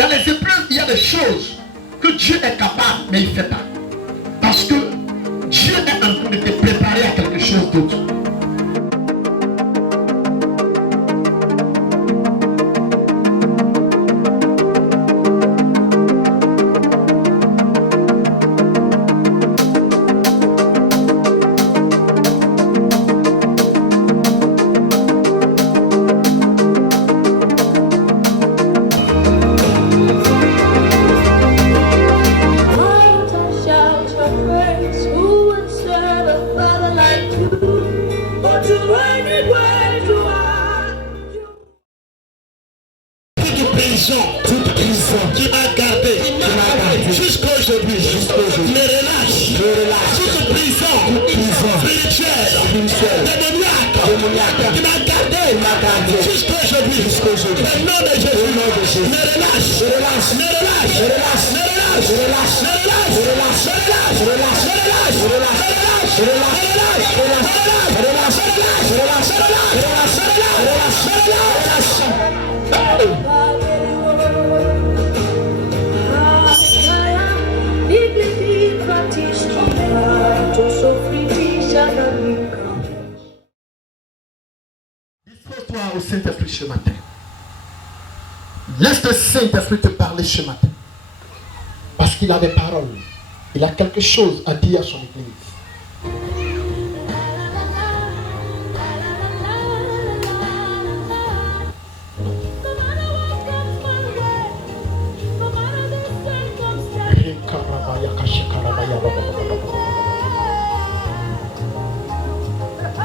Dans les épreuves, il y a des choses que Dieu est capable, mais il ne fait pas. Parce que Dieu est en train de te préparer à quelque chose d'autre. Dispose-toi au Saint-Esprit ce matin. Laisse le Saint-Esprit te parler ce matin. Parce qu'il a des paroles. Il a quelque chose à dire à son église.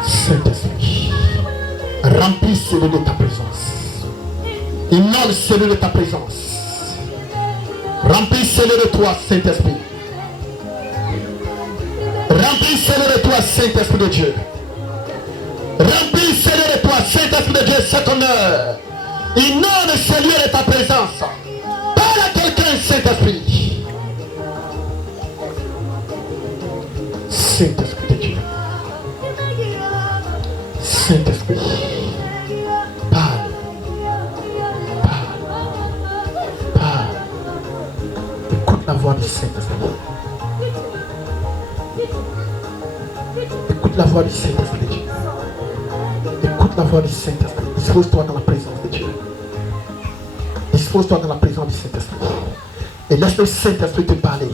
Saint-Esprit, remplis-le de ta présence. Inonde-le de ta présence. Remplissez-le de toi, Saint-Esprit. Remplissez-le de toi, Saint-Esprit de Dieu. Remplissez-le de toi, Saint-Esprit de Dieu, cette honneur. Inonde ce lieu de ta présence. Parle à quelqu'un, Saint-Esprit. Saint-Esprit de Dieu. Saint-Esprit. Parle. Écoute la voix du Saint-Esprit. Écoute la voix du Saint-Esprit de Dieu. Écoute la voix du Saint-Esprit. Dispose-toi dans la présence de Dieu. Dispose-toi dans la présence du Saint-Esprit. Et laisse le Saint-Esprit te parler.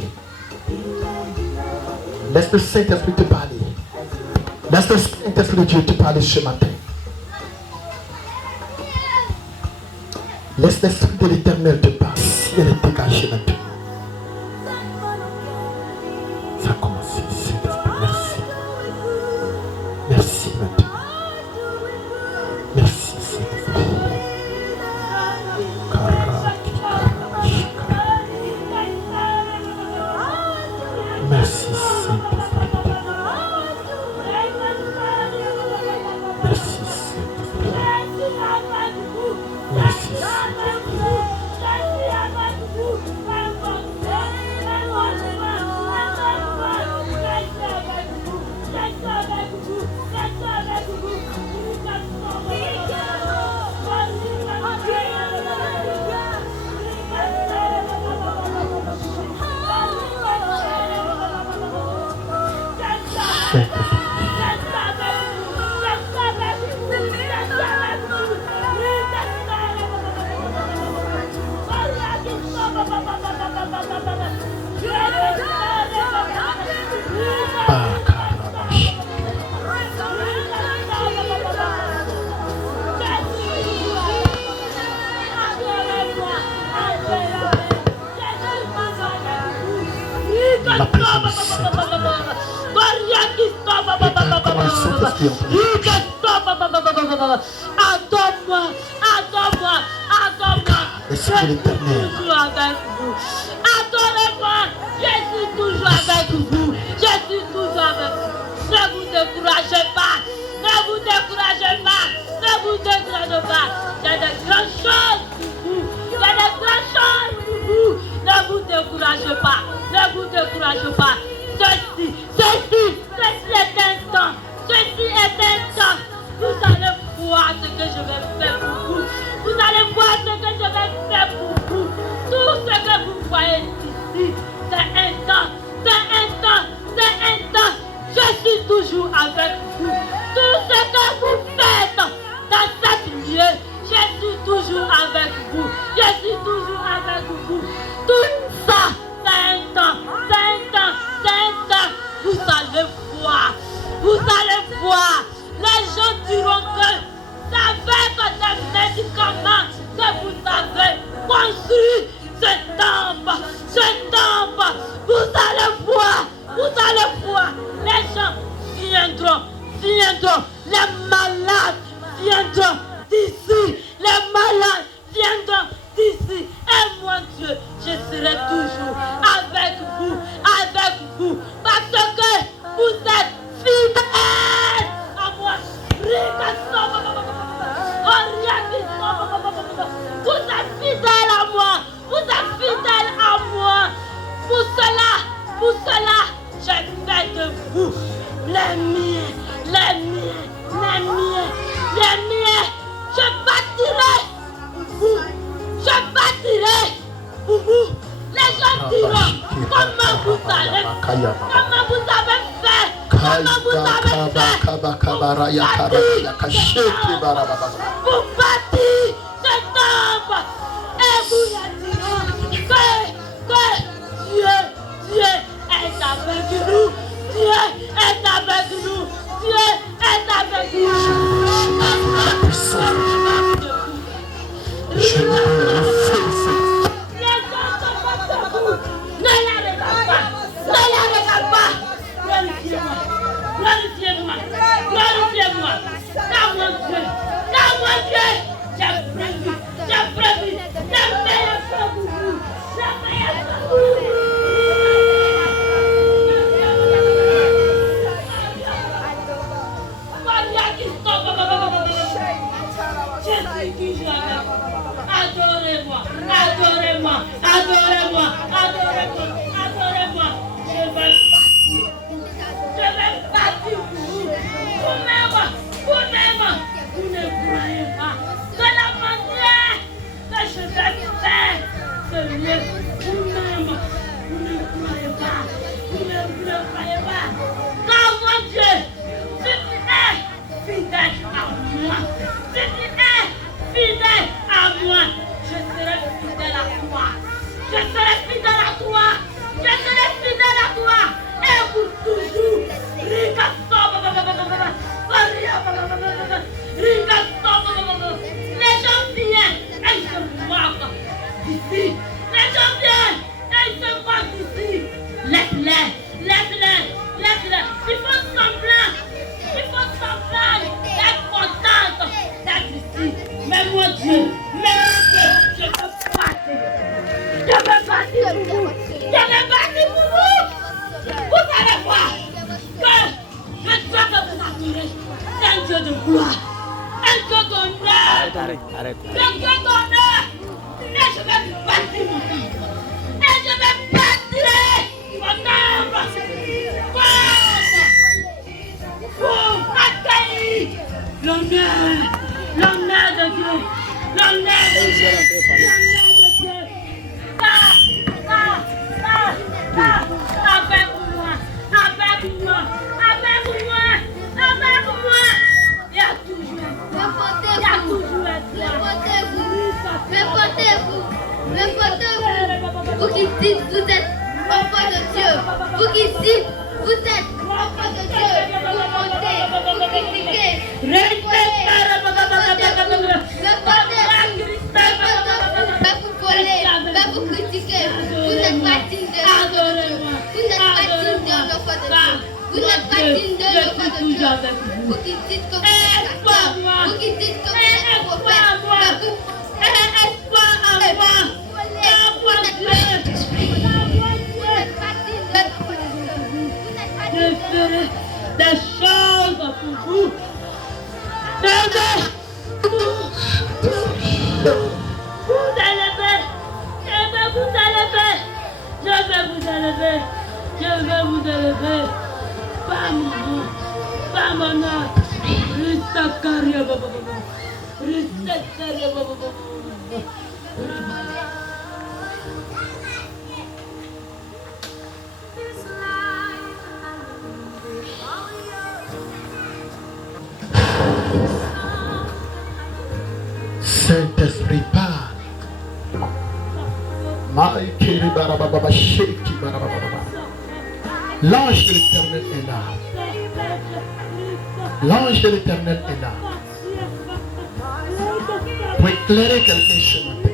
Laisse le Saint-Esprit te parler. Laisse le Saint-Esprit de Dieu te parler ce matin. Laisse l'Esprit de l'Éternel te parler. Si elle est dégagée maintenant. Ça a commencé, Saint-Esprit. Merci. Merci maintenant. Merci, Saint-Esprit. Merci, Saint-Esprit. Merci, Saint-Esprit. Merci, Saint-Esprit. La présence du Adore-moi, adore-moi, adore-moi. Je suis toujours avec vous. Adorez-moi, je suis toujours avec vous. Je suis toujours avec vous. Ne vous découragez pas. Ne vous découragez pas. Ne vous découragez pas. Il y a des grandes choses pour vous. Il y a des grandes choses pour vous. Ne vous découragez pas. Ne vous découragez pas. Ceci est un temps. Ceci est un temps. Vous allez voir ce que je vais faire pour vous. Vous allez voir ce que je vais faire pour vous. Tout soyez ici. C'est intense, c'est intense, c'est intense. Je suis toujours avec vous. Tout ce que vous faites dans cette lieu, je suis toujours avec vous. Je suis toujours avec vous. Tout ça, c'est intense, c'est intense, c'est intense. Vous allez voir, vous allez voir. Les gens diront que c'est avec des médicaments que vous avez construit ce temple. Vous allez voir. Les gens viendront. Les malades viendront d'ici. Et moi, Dieu, je serai toujours avec vous. Parce que vous êtes fidèles à moi. Vous êtes fidèles à moi. Pour cela, j'ai fait de vous les miens. Je bâtirai pour vous. Les gens diront comment vous avez fait. Vous bâtir ce temple. Et vous leur direz que Dieu est avec nous. Glorifiez-moi. Car mon Dieu, j'ai prévu le meilleur pour vous. Adorez-moi. Je vais partir pour vous. Vous-même, vous ne croyez pas. De la manière que je vais faire ce lieu, vous-même, vous ne croyez pas. Vous ne croyez pas. Car mon Dieu, si tu es fidèle à moi, je serai fidèle à toi. Et pour toujours. Les gens viennent et ils se moquent d'ici. Ils se moquent d'ici. Laisse-les. Il faut semblant d'être contente d'être ici. Mais moi Dieu, je veux partir pour vous. Vous allez voir que le Dieu de vous attirer, c'est un Dieu de gloire, un Dieu d'honneur. Arrête. Un Dieu d'honneur. Et je vais bâtir mon temple. Et je vais bâtir mon temple. Pour accueillir l'honneur de Dieu. Avec moi. Il y a toujours Répondez-vous. Vous qui dites vous êtes enfants de Dieu. Vous qui dites vous êtes enfants de Dieu. Vous montez, vous critiquez. Vous volez, vous critiquez. Vous n'êtes pas digne de l'enfant de Dieu. Vous n'êtes pas digne de l'enfant de Dieu. Vous n'êtes pas digne de l'enfant de Dieu. Vous qui dites que vous êtes acteur. Vous qui dites que vous êtes prophète. Je ferai des choses pour vous. Je vais vous élever. Pas mon nom. Ristakaria baba. L'ange de l'Éternel est là. L'ange de l'Éternel est là. Pour éclairer quelqu'un ce matin.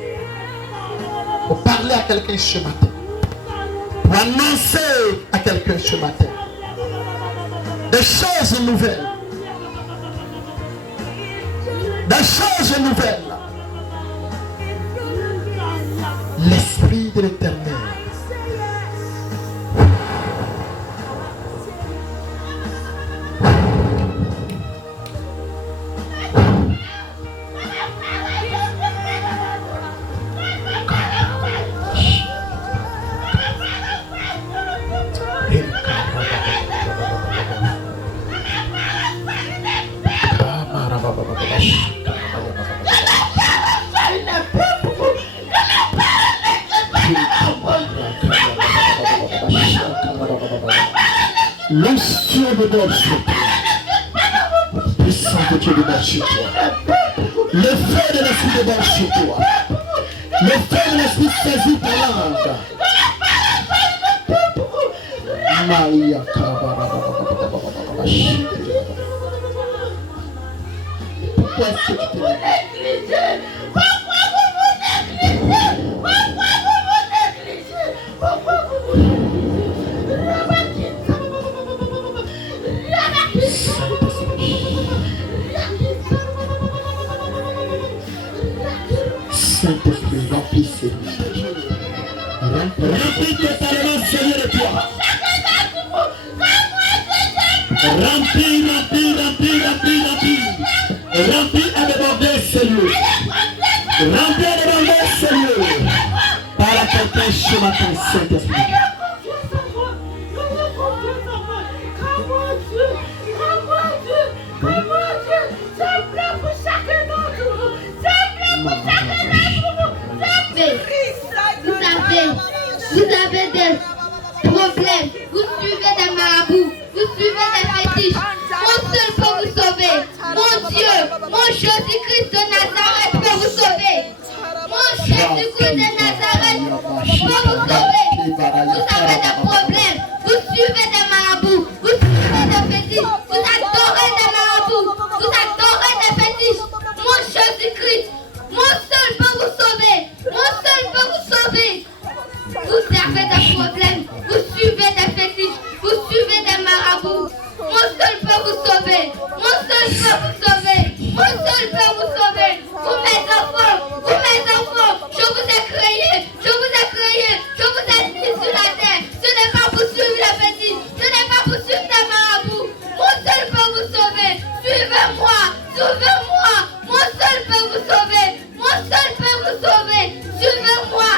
Pour parler à quelqu'un ce matin. Pour annoncer à quelqu'un ce matin. Des choses nouvelles. Des choses nouvelles. L'Esprit de l'Éternel. L'onction de Dieu sur toi. Le puissant de Dieu de sur toi. Le feu de l'esprit de Dieu sur toi. Le feu de l'esprit saisit ta langue. Maïa pourquoi est-ce que tu te négligez? Pourquoi vous vous négligez? Pourquoi vous vous Saint-Esprit, remplissez-nous. Remplis totalement, Seigneur, de toi. Remplis. Remplis à déborder, Seigneur. Remplis à déborder, Seigneur. Par la quelqu'un ce matin, Saint-Esprit. Vous avez des problèmes, vous suivez des marabouts, vous suivez des fétiches. Mon seul peut vous sauver. Mon Dieu, mon Jésus-Christ de Nazareth peut vous sauver. Mon Jésus-Christ de Nazareth peut vous sauver. Vous avez des problèmes, vous suivez des marabouts, vous suivez des fétiches, vous adorez des marabouts, vous adorez des fétiches. Mon Jésus-Christ, mon seul peut vous sauver. Mon seul peut vous sauver. Vous avez des problèmes, vous suivez des fétiches, vous suivez des marabouts. Mon seul peut vous sauver. Mon seul peut vous sauver. Mon seul peut vous sauver. Vous mes enfants, je vous ai créé, je vous ai mis sur la terre. Ce n'est pas pour suivre les fétiches, ce n'est pas pour suivre des marabouts. Mon seul peut vous sauver. Suivez-moi. Mon seul peut vous sauver. Mon seul peut vous sauver. Suivez-moi.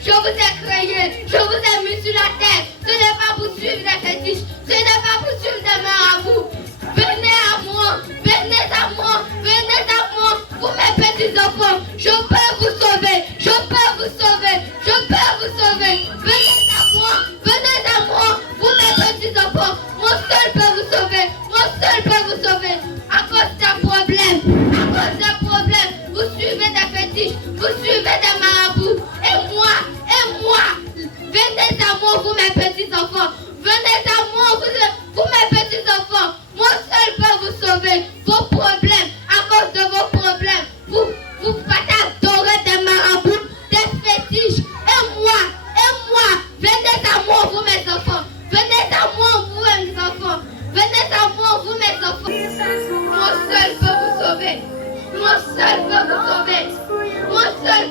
Je vous ai créé, je vous ai mis sur la terre. Ce n'est pas pour suivre des fétiches, ce n'est pas pour suivre des marabouts. Venez à moi, vous mes petits enfants. Je peux vous sauver. Venez à moi, vous mes petits enfants. Mon seul peut vous sauver. À cause d'un problème, vous suivez des fétiches, vous suivez des marabouts. Et moi, venez à moi, vous mes petits enfants. Venez à moi, vous mes petits enfants. Mon seul peut vous sauver. Vos problèmes, à cause de vos problèmes, vous adorer des marabouts, des fétiches. Et moi, venez à moi, vous mes enfants. Venez à moi, vous mes enfants. Venez à moi, vous mes enfants. Mon seul peut vous sauver. Mon seul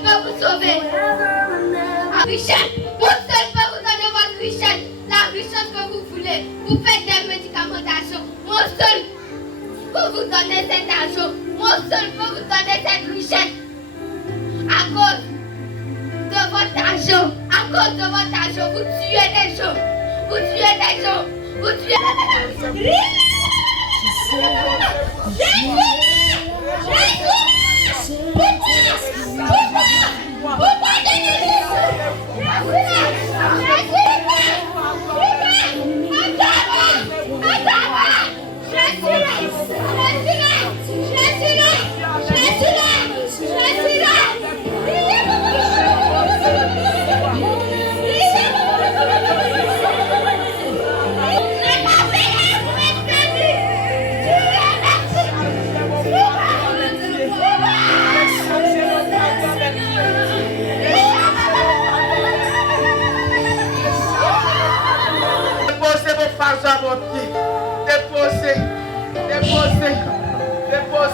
peut vous sauver. La richesse, mon seul peut vous donner votre richesse. La richesse que vous voulez. Vous faites des médicamentations. Mon seul peut vous donner cet argent. Mon seul peut vous donner cette richesse. À cause de votre argent. Vous tuez des gens. Vous tuez des gens.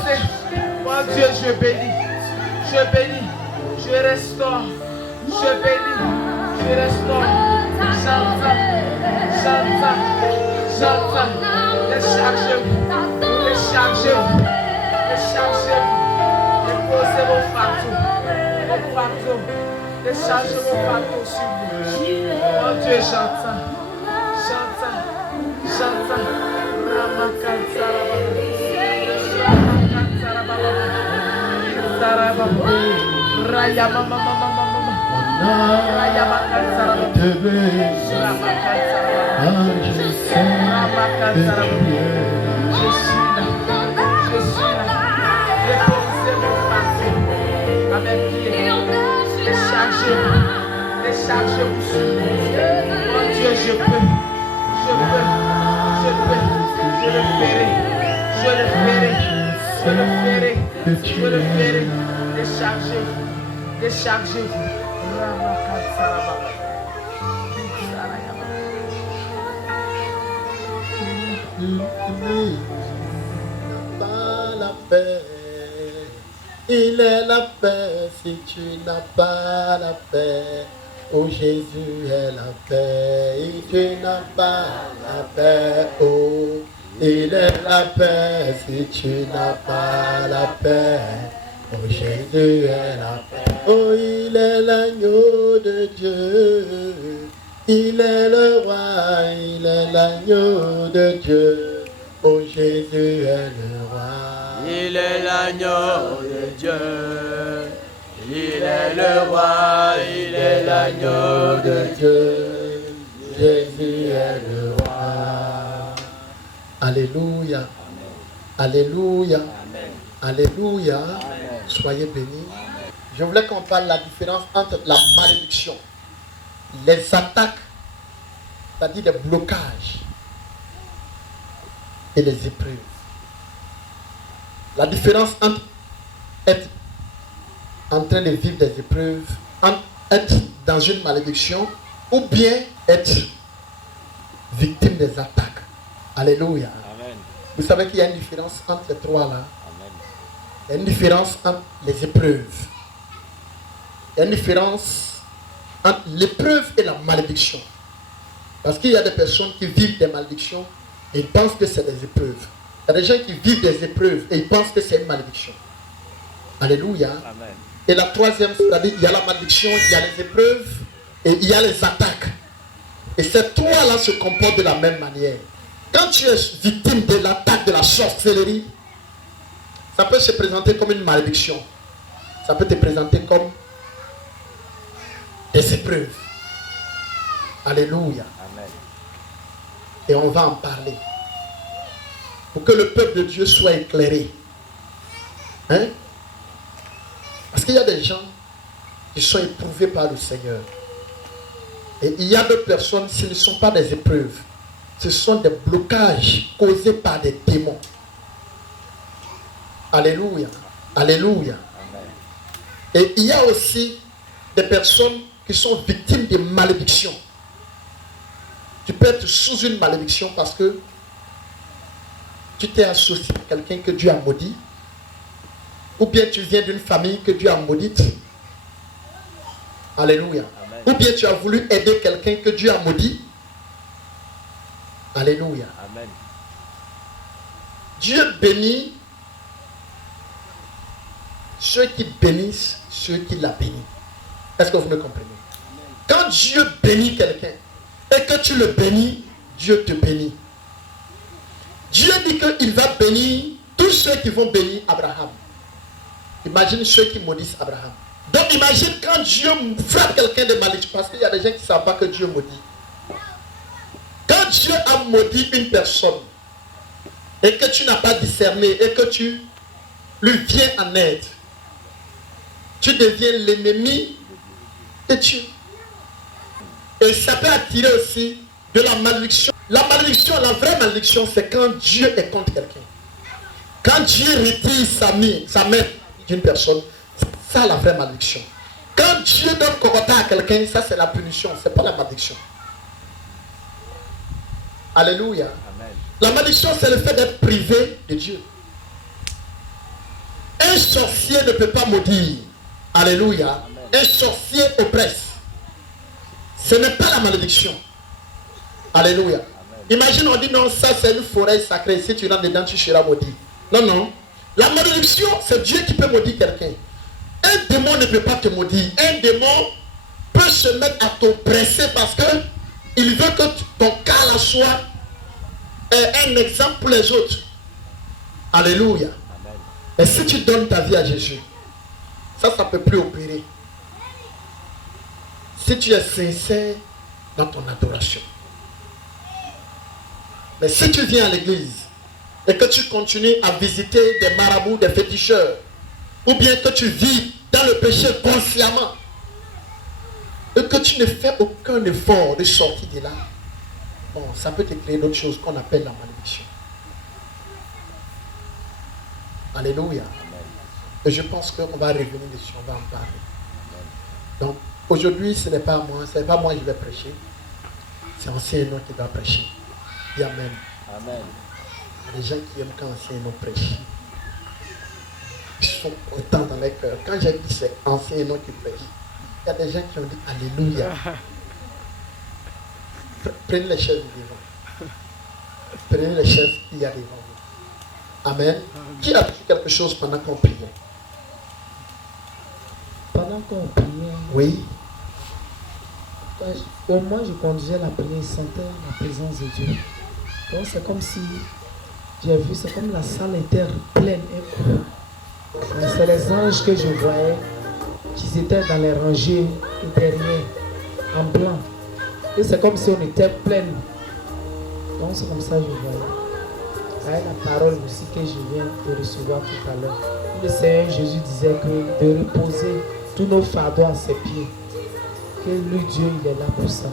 exaucé. Mon Dieu, je bénis. Je bénis. Je restaure. Je bénis. Je restaure. J'entends. J'entends. J'entends. De chaque jour. De chaque jour. De chaque jour. Déposez vos fardeaux. Vos fardeaux. Déchargez vos fardeaux sur vous. Mon Dieu, j'entends. J'entends. J'entends. Ramakansarababa. Ramakansarababa. Rayamamamamamama. Rayamakansarababa. Ramakansarababa. Je suis là. Je suis là. Déposez vos fardeaux à mes pieds. Déchargez-vous sur moi. Mon Dieu, je peux. Je peux. Je peux. Je le ferai. Je le ferai. Je le ferai. Je le ferai. Déchargez-vous. Déchargez-vous. Ramakansarababa. Pas la paix. Il est la paix si tu n'as pas la paix. Oh Jésus est la paix. Et tu n'as pas la paix. Oh, il est la paix si tu n'as pas la paix. Oh Jésus est la paix. Oh, il est l'agneau de Dieu. Il est le roi. Il est l'agneau de Dieu. Oh Jésus est le roi. Il est l'agneau de Dieu, il est le roi, il est l'agneau de Dieu, Jésus est le roi. Alléluia, alléluia, alléluia. Soyez bénis. Je voulais qu'on parle de la différence entre la malédiction, les attaques, c'est-à-dire les blocages, et les épreuves. La différence entre être en train de vivre des épreuves, entre être dans une malédiction ou bien être victime des attaques. Alléluia. Amen. Vous savez qu'il y a une différence entre les trois là. Amen. Il y a une différence entre les épreuves. Il y a une différence entre l'épreuve et la malédiction. Parce qu'il y a des personnes qui vivent des malédictions et ils pensent que c'est des épreuves. Il y a des gens qui vivent des épreuves et ils pensent que c'est une malédiction. Alléluia. Amen. Et la troisième, c'est-à-dire il y a la malédiction, il y a les épreuves et il y a les attaques. Et ces trois-là se comportent de la même manière. Quand tu es victime de l'attaque de la sorcellerie, ça peut se présenter comme une malédiction. Ça peut te présenter comme des épreuves. Alléluia. Amen. Et on va en parler. Pour que le peuple de Dieu soit éclairé. Hein? Parce qu'il y a des gens qui sont éprouvés par le Seigneur. Et il y a d'autres personnes, ce ne sont pas des épreuves. Ce sont des blocages causés par des démons. Alléluia. Alléluia. Amen. Et il y a aussi des personnes qui sont victimes de malédictions. Tu peux être sous une malédiction parce que tu t'es associé à quelqu'un que Dieu a maudit. Ou bien tu viens d'une famille que Dieu a maudite. Alléluia. Amen. Ou bien tu as voulu aider quelqu'un que Dieu a maudit. Alléluia. Amen. Dieu bénit ceux qui bénissent ceux qui la bénissent. Est-ce que vous me comprenez? Quand Dieu bénit quelqu'un et que tu le bénis, Dieu te bénit. Dieu dit qu'il va bénir tous ceux qui vont bénir Abraham. Imagine ceux qui maudissent Abraham. Donc imagine quand Dieu frappe quelqu'un de malédiction, parce qu'il y a des gens qui ne savent pas que Dieu maudit. Quand Dieu a maudit une personne et que tu n'as pas discerné et que tu lui viens en aide, tu deviens l'ennemi de Dieu. Et ça peut attirer aussi de la malédiction. La malédiction, la vraie malédiction, c'est quand Dieu est contre quelqu'un. Quand Dieu retire sa main d'une personne, c'est ça la vraie malédiction. Quand Dieu donne Corota à quelqu'un, ça c'est la punition, c'est pas la malédiction. Alléluia. Amen. La malédiction, c'est le fait d'être privé de Dieu. Un sorcier ne peut pas maudire. Alléluia. Un sorcier oppresse. Ce n'est pas la malédiction. Alléluia. Imagine, on dit non, ça c'est une forêt sacrée. Si tu rentres dedans, tu seras maudit. Non, non. La malédiction, c'est Dieu qui peut maudire quelqu'un. Un démon ne peut pas te maudire. Un démon peut se mettre à t'oppresser parce que il veut que ton cas là soit un exemple pour les autres. Alléluia. Et si tu donnes ta vie à Jésus, ça ne peut plus opérer. Si tu es sincère dans ton adoration. Mais si tu viens à l'église et que tu continues à visiter des marabouts, des féticheurs, ou bien que tu vis dans le péché consciemment, et que tu ne fais aucun effort de sortir de là, bon, ça peut te créer d'autres choses qu'on appelle la malédiction. Alléluia. Et je pense qu'on va revenir dessus, on va en parler. Donc, aujourd'hui, ce n'est pas moi, qui vais prêcher. C'est Ancien Nom qui va prêcher. Dis Amen. Amen. Il y a des gens qui aiment quand Ancien Nom prêche. Ils sont contents dans leur cœur. Quand j'ai dit c'est Ancien Nom qui prêche, il y a des gens qui ont dit Alléluia. Prenez les chaises devant. Prenez les chaises qu'il y a devant vous. Amen. Qui a fait quelque chose pendant qu'on priait? Pendant qu'on priait, Oui. au moins je conduisais la prière, je sentais la présence de Dieu. Donc c'est comme si j'ai vu, c'est comme la salle était pleine et c'est les anges que je voyais qui étaient dans les rangées derrière, en blanc. Et c'est comme si on était plein. Donc c'est comme ça que je voyais. Avec la parole aussi que je viens de recevoir tout à l'heure. Le Seigneur Jésus disait que de reposer tous nos fardeaux à ses pieds. Que lui, Dieu, il est là pour ça.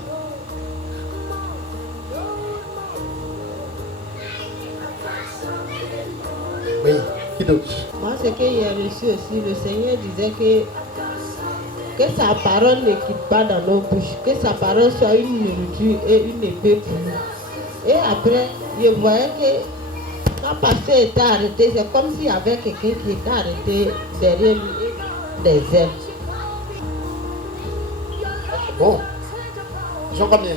Oui. Qui d'autre? Moi, ce que j'ai reçu aussi, le Seigneur disait que sa parole ne quitte pas dans nos bouches, que sa parole soit une nourriture et une épée pour nous. Et après, je voyais que quand le pasteur était arrêté, c'est comme s'il y avait quelqu'un qui était arrêté derrière lui, des ailes. Bon. Ils sont combien?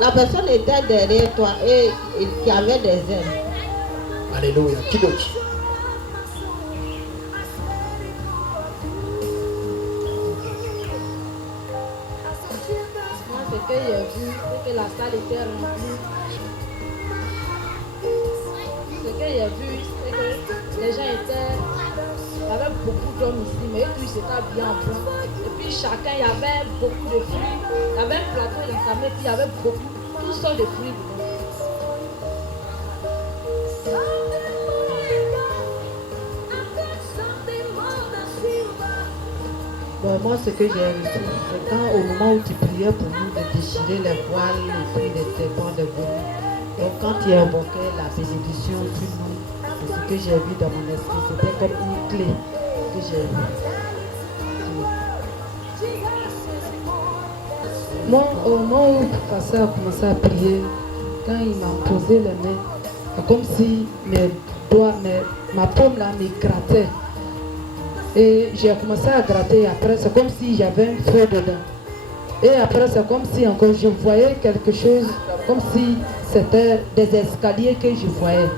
La personne était derrière toi et qui avait des ailes. Alléluia. Qui d'autre? Moi, ce que j'ai vu, c'est que la salle était remplie. Ce que j'ai vu, c'est que les gens étaient... Il y avait beaucoup d'hommes ici, mais eux tous étaient bien en blanc. Et puis chacun, il y avait beaucoup de fruits. Il y avait un plateau dans sa main, puis il y avait beaucoup, toutes sortes de fruits dedans. Bon, moi, ce que j'ai reçu, c'est quand au moment où tu priais pour nous de déchirer les voiles, les fruits des serpents, des venin. Donc quand tu invoquais la bénédiction sur nous, c'est ce que j'ai vu dans mon esprit. C'était comme une clé que j'ai vue. Moi, au moment où le pasteur a commencé à prier, quand il m'a posé les mains, c'est comme si mes doigts, ma paume là me grattait. Et j'ai commencé à gratter. Après, c'est comme si j'avais un feu dedans. Et après, c'est comme si encore je voyais quelque chose, comme si c'était des escaliers que je voyais.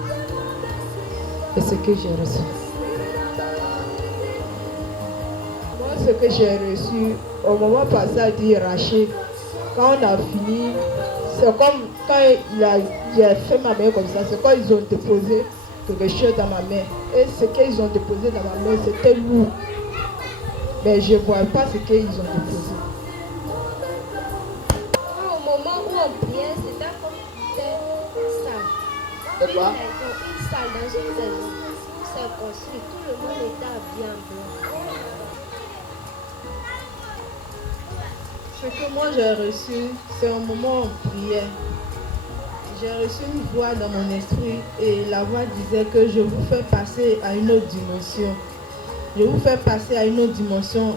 Et ce que j'ai reçu. Moi, ce que j'ai reçu, au moment passé à dire Rachid, quand on a fini, c'est comme quand j'ai fait ma main comme ça, c'est quand ils ont déposé quelque chose dans ma main. Et ce qu'ils ont déposé dans ma main, c'était lourd. Mais je ne vois pas ce qu'ils ont déposé. Au moment où on priait, c'était comme une salle. C'est quoi? Une salle dans une maison où c'est construit. Tout le monde était habillé en blanc. Ce que moi j'ai reçu, c'est un moment où on priait. J'ai reçu une voix dans mon esprit et la voix disait que je vous fais passer à une autre dimension. Je vous fais passer à une autre dimension.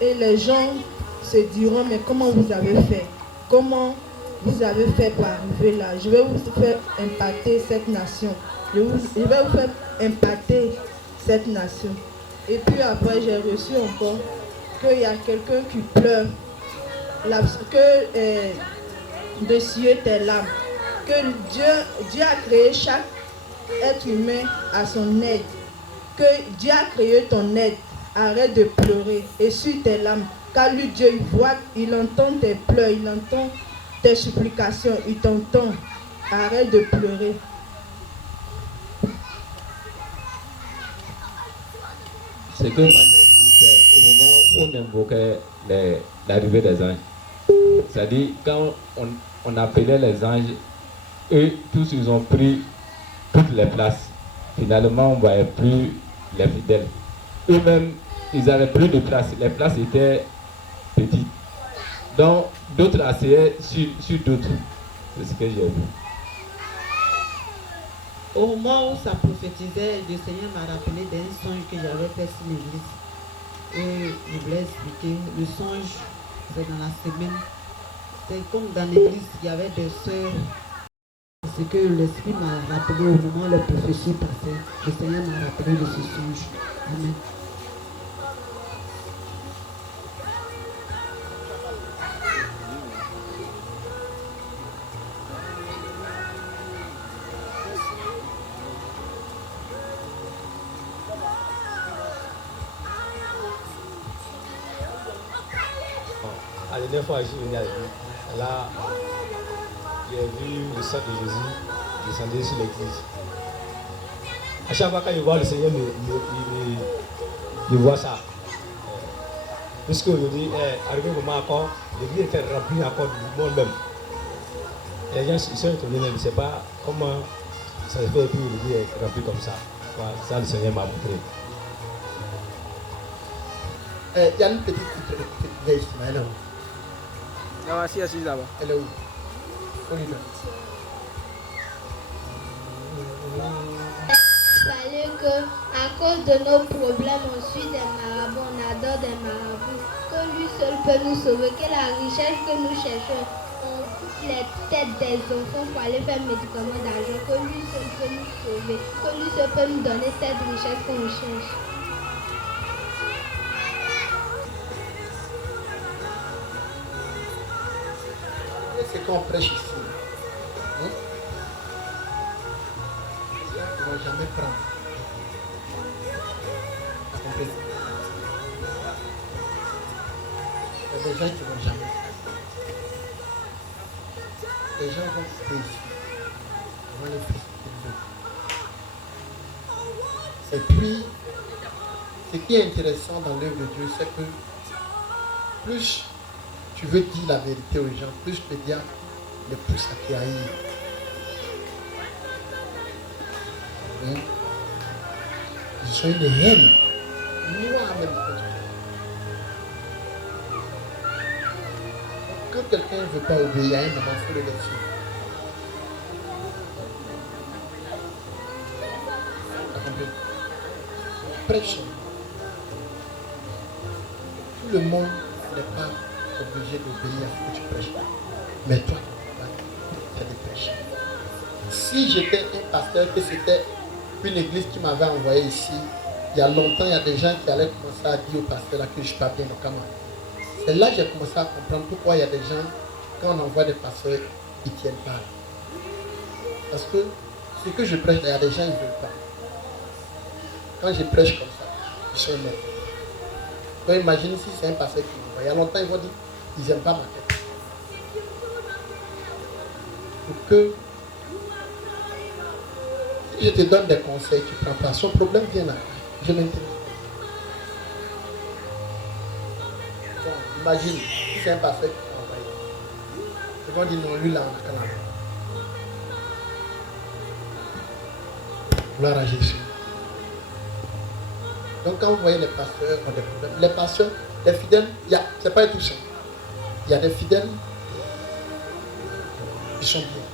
Et les gens se diront, mais comment vous avez fait? Comment vous avez fait pour arriver là. Je vais vous faire impacter cette nation. Je vais vous faire impacter cette nation. Et puis après, j'ai reçu encore qu'il y a quelqu'un qui pleure, de suer tes larmes, que Dieu a créé chaque être humain à son aide, que Dieu a créé ton aide. Arrête de pleurer et suis tes larmes, car lui Dieu il voit, il entend tes pleurs, il entend tes supplications, il t'entend. Arrête de pleurer. C'est que au moment où on invoquait l'arrivée des anges, c'est-à-dire quand on appelait les anges, eux tous ils ont pris toutes les places. Finalement on ne voyait plus les fidèles. Eux-mêmes ils avaient plus de place, les places étaient petites. Donc d'autres asseyaient sur d'autres. C'est ce que j'ai vu. Au moment où ça prophétisait, le Seigneur m'a rappelé d'un songe que j'avais fait sur l'église. Et je voulais expliquer. Le songe, c'est dans la semaine. C'est comme dans l'église, il y avait des sœurs. C'est que l'Esprit m'a rappelé au moment où le prophétie passait. Le Seigneur m'a rappelé de ce songe. Amen. La dernière fois, je suis venu à l'église. Là, j'ai vu le sang de Jésus descendre sur l'église. À chaque fois quand je vois le Seigneur, je vois ça. Puisqu'aujourd'hui, arrivé au moment encore, l'église était remplie encore du monde même. Et les gens ils sont étonnés, mais je ne sais pas comment ça se fait et puis l'église est remplie comme ça. Ça, le Seigneur m'a montré. Il y a une petite vieille Ismaël. Non, assise là-bas. Elle est où? On y va. Il fallait que, à cause de nos problèmes, on suit des marabouts, on adore des marabouts, que lui seul peut nous sauver, que la richesse que nous cherchons, on coupe les têtes des enfants pour aller faire médicaments d'argent, que lui seul peut nous sauver, que lui seul peut nous donner cette richesse qu'on cherche. C'est qu'on prêche ici. Hein? Les gens qui ne vont jamais prendre. T'as compris? Il y a des gens qui ne vont jamais prendre. Les gens vont quitter ici. Ils vont les faire ce qu'ils veulent. Et puis, ce qui est intéressant dans l'œuvre de Dieu, c'est que plus tu veux dire la vérité aux gens, plus le diable, le plus ça te haït. Hein? Ils sont une haine. Noire même contre toi. Quand quelqu'un ne veut pas obéir à un moment, il faut le laisser. T'as compris? Prêche. Tout le monde n'est pas obligé d'obéir à ce que tu prêches. Mais toi, tu as des prêches. Si j'étais un pasteur, que c'était une église qui m'avait envoyé ici, il y a longtemps, il y a des gens qui allaient commencer à dire au pasteur là que je ne suis pas bien au Cameroun. C'est là que j'ai commencé à comprendre pourquoi il y a des gens, quand on envoie des pasteurs, ils ne tiennent pas. Parce que ce que je prêche, il y a des gens qui ne veulent pas. Quand je prêche comme ça, ils sont morts. Donc imagine si c'est un pasteur qui m'envoie. Il y a longtemps, ils vont dire ils n'aiment pas ma tête. Pour que si je te donne des conseils, tu ne prends pas. Son problème vient là. Je m'intéresse. Bon, imagine si c'est un pasteur qui m'envoie. Ils vont dire non, lui là, on a Canada. Gloire à Jésus. Donc quand vous voyez les pasteurs ont des problèmes, les pasteurs, les fidèles, c'est pas tout ça. Il y a des fidèles, ils sont bien.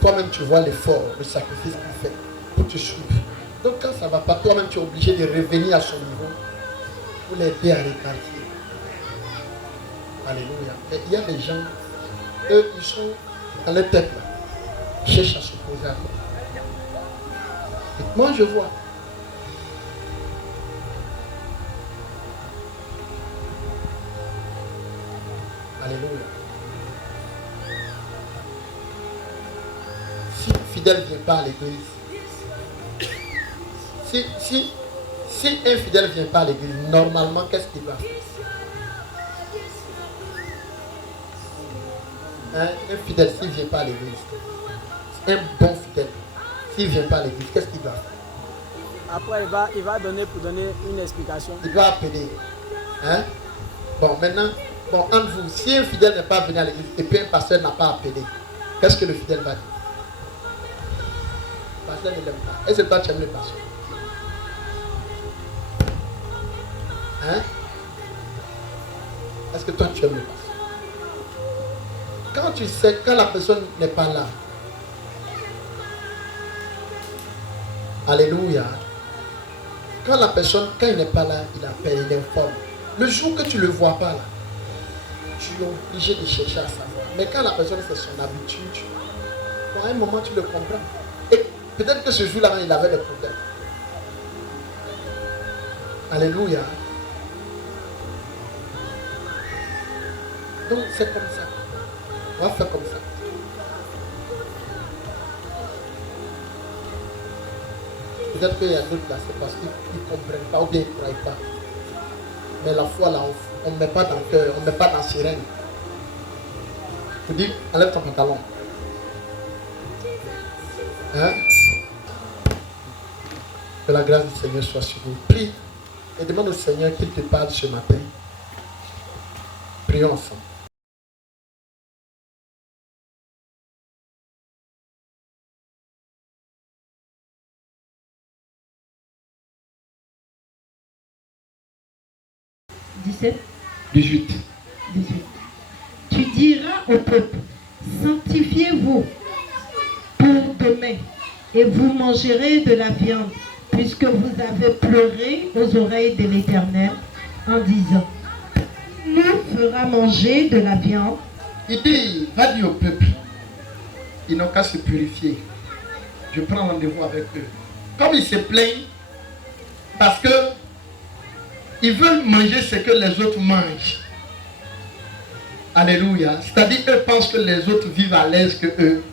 Toi-même tu vois l'effort, le sacrifice qu'il fait pour te suivre. Donc quand ça ne va pas, toi-même tu es obligé de revenir à son niveau pour l'aider à répartir. Alléluia. Et il y a des gens, eux, ils sont dans leur tête là. Ils cherchent à s'opposer à toi. Et moi, je vois. Alléluia. Si un fidèle ne vient pas à l'église, si un fidèle ne vient pas à l'église, normalement, qu'est-ce qu'il doit faire? Un fidèle, s'il ne vient pas à l'église, un bon fidèle, s'il ne vient pas à l'église, qu'est-ce qu'il doit faire? Après, il va donner une explication. Il doit appeler. Hein? Bon, maintenant, entre vous, si un fidèle n'est pas venu à l'église et puis un pasteur n'a pas appelé, qu'est-ce que le fidèle va dire? Le pasteur ne l'aime pas. Est-ce que toi tu aimes le pasteur? Hein? Est-ce que toi tu aimes le pasteur? Quand tu sais, quand la personne n'est pas là, alléluia, quand il n'est pas là, il appelle, il informe. Le jour que tu ne le vois pas là, tu es obligé de chercher à savoir. Mais quand la personne c'est son habitude, à un moment tu le comprends. Et peut-être que ce jour-là, il avait des problèmes. Alléluia. Donc c'est comme ça. On va faire comme ça. Peut-être qu'il y a d'autres là, c'est parce qu'ils ne comprennent pas ou bien ils ne croient pas. Mais la foi là, on ne met pas dans le cœur, on ne met pas dans la sirène. Tu dis, enlève ton pantalon. Hein? Que la grâce du Seigneur soit sur vous. Prie et demande au Seigneur qu'il te parle ce matin. Prions ensemble. (17) 18. Tu diras au peuple, sanctifiez-vous pour demain, et vous mangerez de la viande, puisque vous avez pleuré aux oreilles de l'Éternel en disant, nous fera manger de la viande. Il dit, va dire au peuple, ils n'ont qu'à se purifier. Je prends rendez-vous avec eux. Comme ils se plaignent, parce que ils veulent manger ce que les autres mangent. Alléluia. C'est-à-dire eux pensent que les autres vivent à l'aise que eux.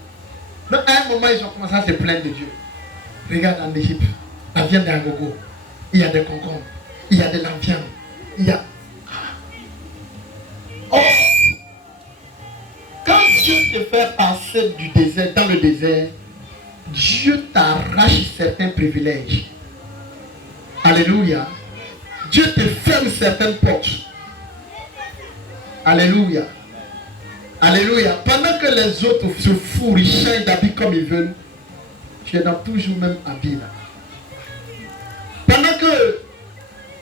Donc à un moment, ils ont commencé à se plaindre de Dieu. Regarde en Égypte, la viande est à gogo. Il y a des concombres. Il y a de la viande. Il y a... Oh! Quand Dieu te fait passer du désert, dans le désert, Dieu t'arrache certains privilèges. Alléluia. Dieu te ferme certaines portes. Alléluia. Alléluia. Pendant que les autres se fourrent, ils changent d'habit comme ils veulent, tu es dans toujours même habit là. Pendant que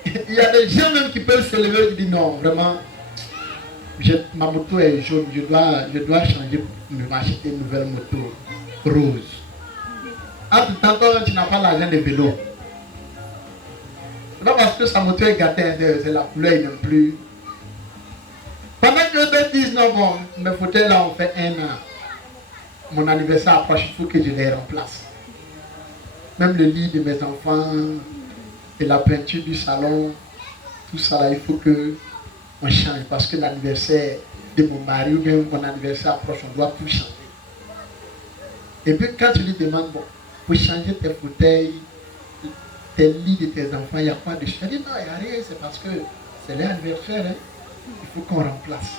il y a des gens même qui peuvent se lever et dire non, vraiment, ma moto est jaune, je dois changer, m'acheter une nouvelle moto rose. Entre temps, tu n'as pas l'argent de vélo. C'est pas parce que sa moto est gâtée, c'est la couleur, il n'aime plus. Pendant que d'autres disent non, bon, mes fauteuils là ont fait 1 an. Mon anniversaire approche, il faut que je les remplace. Même le lit de mes enfants et la peinture du salon, tout ça là, il faut que on change parce que l'anniversaire de mon mari ou bien mon anniversaire approche, on doit tout changer. Et puis quand tu lui demandes, bon, pour changer tes fauteuils, tes lits de tes enfants, il n'y a pas de choix. Il dit non, il n'y a rien, c'est parce que c'est l'anniversaire, hein. Il faut qu'on remplace.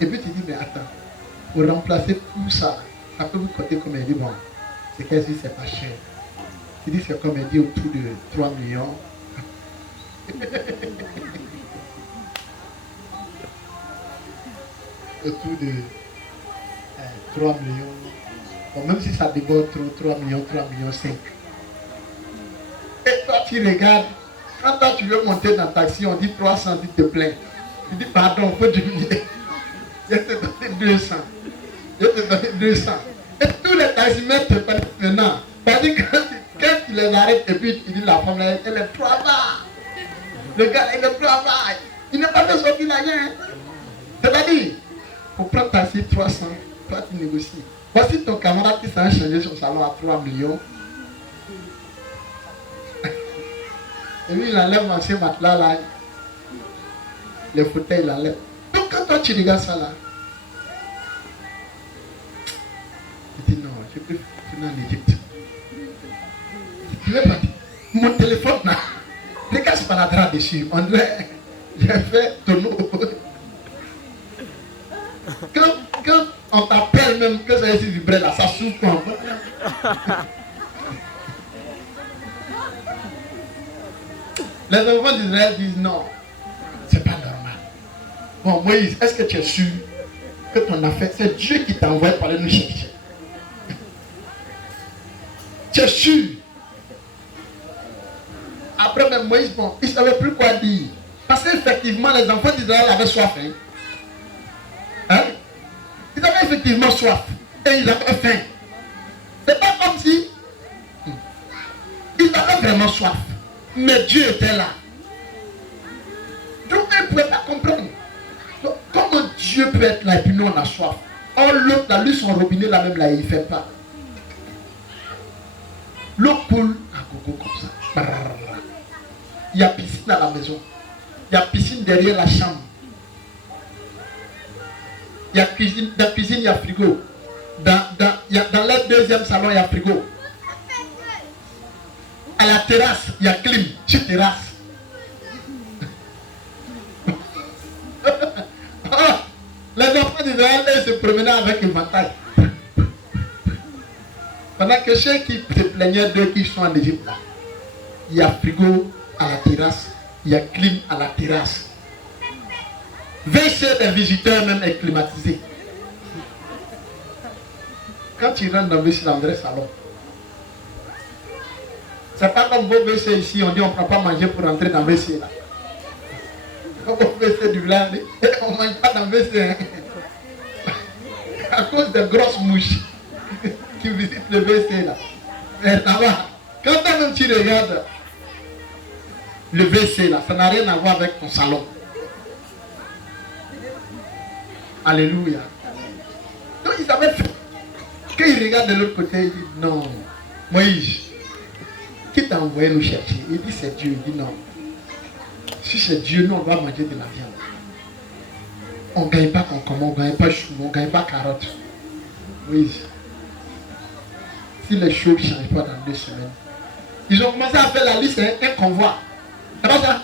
Et puis tu dis, mais attends, pour remplacer tout ça, ça peut vous coûter comme elle dit, bon, c'est qu'est-ce que c'est pas cher. Tu dis, c'est comme elle dit, autour de 3 millions. Autour de 3 millions. Bon, même si ça déborde trop, 3 millions 5. Et toi, tu regardes, quand toi tu veux monter dans le taxi, on dit 300, tu te plains. Tu dis, pardon, il faut diminuer. Je te donne 200. Je te donne 200. Et tous les taximètres te prennent maintenant. C'est-à-dire que quand tu les arrêtes, et puis tu dis, la femme, elle est travaille. Le gars, il est travaille. Il n'est pas de sortir là, hein. C'est-à-dire, Pour prendre taxi 300, toi tu négocies. Voici ton camarade qui s'est changé son salon à 3 millions. Et lui, il enlève l'ancien matelas là. Les fauteuils, il enlève. Donc quand toi tu regardes ça là, tu dis non, je peux finir en Égypte. Tu veux pas dire, mon téléphone là, regarde ce paradras dessus. On dirait, j'ai fait tonneau. Quand on t'appelle même, que ça ait vibré là, ça souffle quoi. Les enfants d'Israël disent non, c'est pas normal. Bon, Moïse, est-ce que tu es sûr que ton affaire, c'est Dieu qui t'a envoyé pour aller nous chercher? Tu es sûr? Après même Moïse, bon, il ne savait plus quoi dire. Parce qu'effectivement, les enfants d'Israël avaient soif. Hein? Ils avaient effectivement soif. Et ils avaient faim. C'est pas comme si ils avaient vraiment soif. Mais Dieu était là. Donc ils ne pouvaient pas comprendre. Donc, comment Dieu peut être là et puis nous on a soif? Or l'autre là, lui son robinet là même là, il ne fait pas. L'eau coule à gogo comme ça. Il y a piscine à la maison. Il y a piscine derrière la chambre. Il y a cuisine, dans la cuisine, il y a frigo. Dans le deuxième salon, il y a frigo. À la terrasse, il y a clim. Sur terrasse. Les enfants d'Israël se promenaient avec une bataille. Pendant que ceux qui se plaignaient d'eux qui sont en Égypte, il y a frigo à la terrasse, il y a clim à la terrasse. WC des visiteurs même est climatisé. Quand tu rentres dans le WC, dans le vrai salon, c'est pas comme vos WC ici, on dit on ne prend pas manger pour rentrer dans le WC là. Comme vos WC du village, on ne mange pas dans le WC. Hein. À cause des grosses mouches qui visitent le WC là. Mais là-bas, quand même tu regardes le WC là, ça n'a rien à voir avec ton salon. Alléluia. Donc ils avaient fait. Quand ils regardent de l'autre côté, ils disent non, Moïse, qui t'a envoyé nous chercher? Il dit c'est Dieu. Il dit non. Si c'est Dieu, nous on doit manger de la viande. On ne gagne pas concombre, on ne gagne pas chou, on ne gagne pas carotte. Moïse, si les choses ne changent pas dans 2 semaines, ils ont commencé à faire la liste, un convoi. C'est pas ça?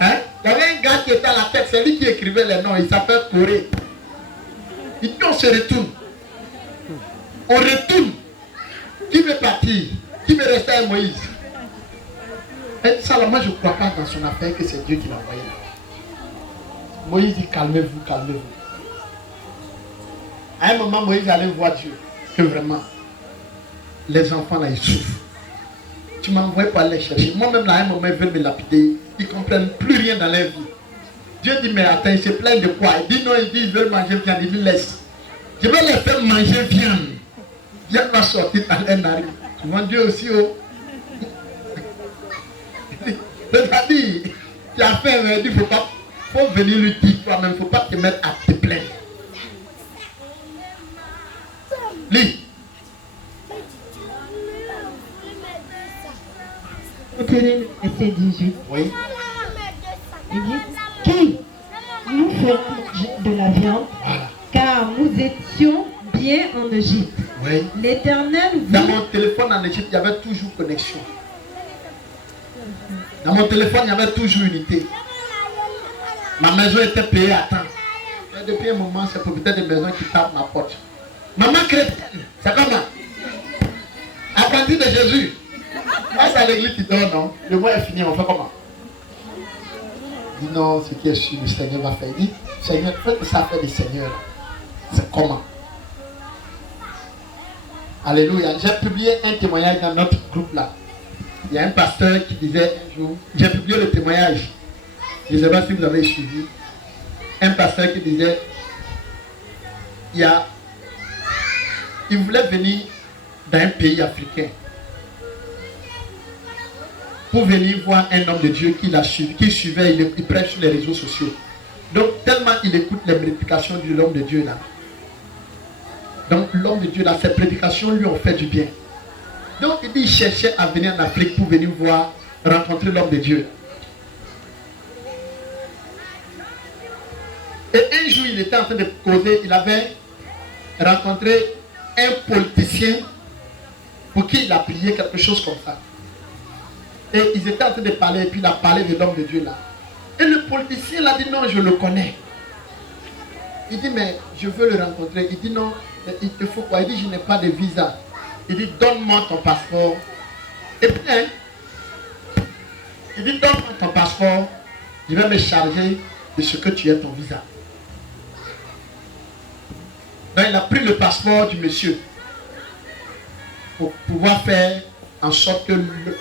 Hein? Il y avait un gars qui était à la tête, c'est lui qui écrivait les noms, il s'appelle Corée. Il dit on se retourne. On retourne. Qui veut partir? Qui veut rester avec Moïse? Et ça, là, moi je ne crois pas dans son affaire que c'est Dieu qui l'a envoyé. Moïse dit calmez-vous, calmez-vous. À un moment, Moïse allait voir Dieu. Que vraiment, les enfants là, ils souffrent. Tu m'as envoyé pour aller les chercher. Moi-même, là, à un moment, ils veulent me lapider. Ils ne comprennent plus rien dans leur vie. Dieu dit, mais attends, ils se plaignent de quoi? Il dit non, il dit, ils veulent manger viande. Il dit, laisse. Je vais les faire manger viande. Viande va sortir dans leur narine. Mon Dieu aussi, oh. C'est-à-dire, tu as fait, il dit, faut venir lui dire toi-même, il ne faut pas te mettre à te plaindre. Lis. Verset 18. Oui. Il dit, qui nous fera manger de la viande, car nous étions bien en Égypte. Oui. L'Éternel vous... Dans mon téléphone en Égypte, il y avait toujours connexion. Dans mon téléphone, il y avait toujours unité. Ma maison était payée à temps. Et depuis un moment, c'est peut-être des maisons qui tapent ma porte. Maman chrétienne, c'est comment? Apprenti de Jésus. Passe à l'église, tu dors, non? Le mois est fini, on fait comment? Il dit non, ce qui est sûr, le Seigneur va faire. Il dit, Seigneur, faites ça faire du Seigneur. C'est comment? Alléluia. J'ai publié un témoignage dans notre groupe là. Il y a un pasteur qui disait un jour, j'ai publié le témoignage. Je ne sais pas si vous avez suivi. Un pasteur qui disait, il voulait venir dans un pays africain pour venir voir un homme de Dieu qui suivait, il prêche sur les réseaux sociaux. Donc, tellement il écoute les prédications de l'homme de Dieu là. Donc, l'homme de Dieu là, ses prédications lui ont fait du bien. Donc, il dit, il cherchait à venir en Afrique pour venir voir, rencontrer l'homme de Dieu. Et un jour, il était en train de causer, il avait rencontré un politicien pour qui il a prié quelque chose comme ça. Et ils étaient en train de parler, et puis il a parlé de l'homme de Dieu là. Et le politicien l'a dit, non, je le connais. Il dit, mais je veux le rencontrer. Il dit, non, il te faut quoi? Il dit, je n'ai pas de visa. Il dit, donne-moi ton passeport. Et puis, hein, il dit, donne-moi ton passeport. Je vais me charger de ce que tu es ton visa. Donc, il a pris le passeport du monsieur pour pouvoir faire en sorte que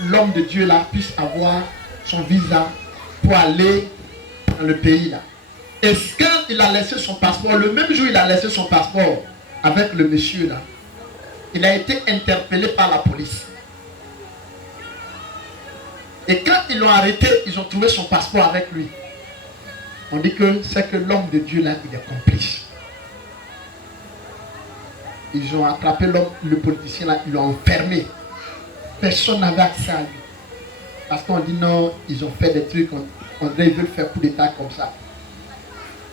l'homme de Dieu là puisse avoir son visa pour aller dans le pays là. Et quand il a laissé son passeport, le même jour il a laissé son passeport avec le monsieur là, il a été interpellé par la police. Et quand ils l'ont arrêté, ils ont trouvé son passeport avec lui. On dit que c'est que l'homme de Dieu là, il est complice. Ils ont attrapé l'homme, le politicien là, ils l'ont enfermé. Personne n'avait accès à lui. Parce qu'on dit non, ils ont fait des trucs, on veut faire coup d'état comme ça.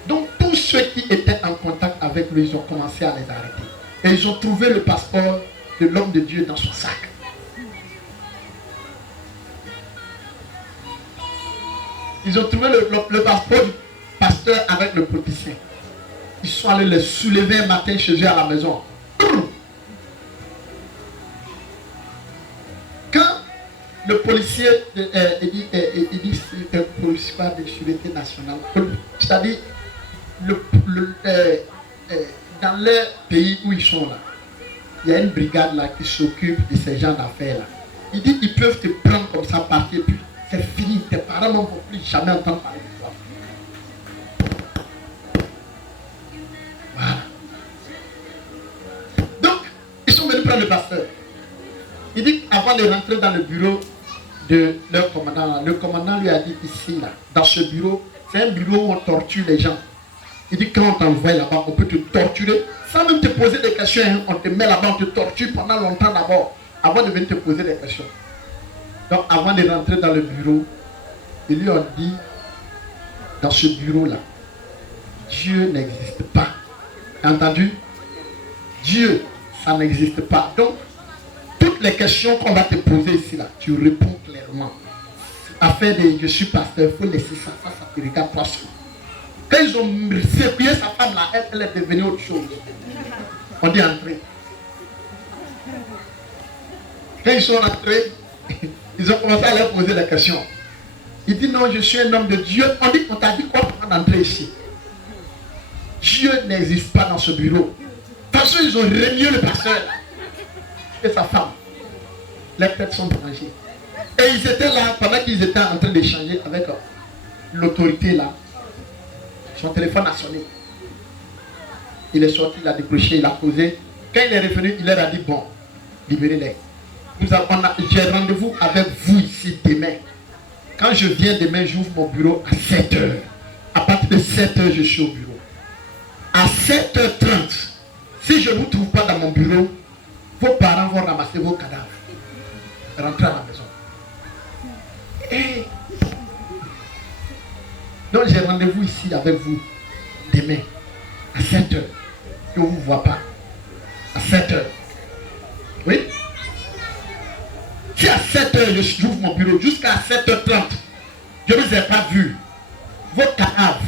Donc tous ceux qui étaient en contact avec lui, ils ont commencé à les arrêter. Et ils ont trouvé le passeport de l'homme de Dieu dans son sac. Ils ont trouvé le passeport du pasteur avec le politicien. Ils sont allés les soulever un matin chez eux à la maison. Quand le policier, il dit policier de sécurité nationale, c'est-à-dire dans les pays où ils sont là, il y a une brigade là qui s'occupe de ces gens d'affaires là. Il dit ils peuvent te prendre comme ça, partir, puis c'est fini, tes parents ne vont plus jamais entendre parler de toi. Voilà. Donc, ils sont venus prendre le pasteur. Il dit qu'avant de rentrer dans le bureau de leur commandant, le commandant lui a dit ici, là, dans ce bureau, c'est un bureau où on torture les gens. Il dit quand on t'envoie là-bas, on peut te torturer sans même te poser des questions. Hein. On te met là-bas, on te torture pendant longtemps d'abord, avant de venir te poser des questions. Donc avant de rentrer dans le bureau, ils lui ont dit, dans ce bureau-là, Dieu n'existe pas. Entendu? Dieu, ça n'existe pas. Donc, toutes les questions qu'on va te poser ici, là, tu réponds clairement. Affaire de je suis pasteur, il faut laisser ça, ça te regarde toi seul. Quand ils ont secoué sa femme là, elle est devenue autre chose. On dit entrer. Quand ils sont rentrés, ils ont commencé à leur poser la question. Il dit non, je suis un homme de Dieu. On t'a dit quoi pour entrer ici? Dieu n'existe pas dans ce bureau. Parce qu'ils ont renié le pasteur et sa femme. Les têtes sont branchées. Et ils étaient là, pendant qu'ils étaient en train d'échanger avec l'autorité là, son téléphone a sonné. Il est sorti, il a décroché, il a causé. Quand il est revenu, il leur a dit bon, libérez-les. J'ai rendez-vous avec vous ici demain. Quand je viens demain, j'ouvre mon bureau à 7h. À partir de 7h, je suis au bureau. À 7h30, si je ne vous trouve pas dans mon bureau, vos parents vont ramasser vos cadavres. Rentrez à la maison. Et donc j'ai rendez-vous ici avec vous demain à 7h. Je ne vous vois pas. À 7h. Oui? Si à 7h je j'ouvre mon bureau jusqu'à 7h30, je ne vous ai pas vu. Vos cadavres,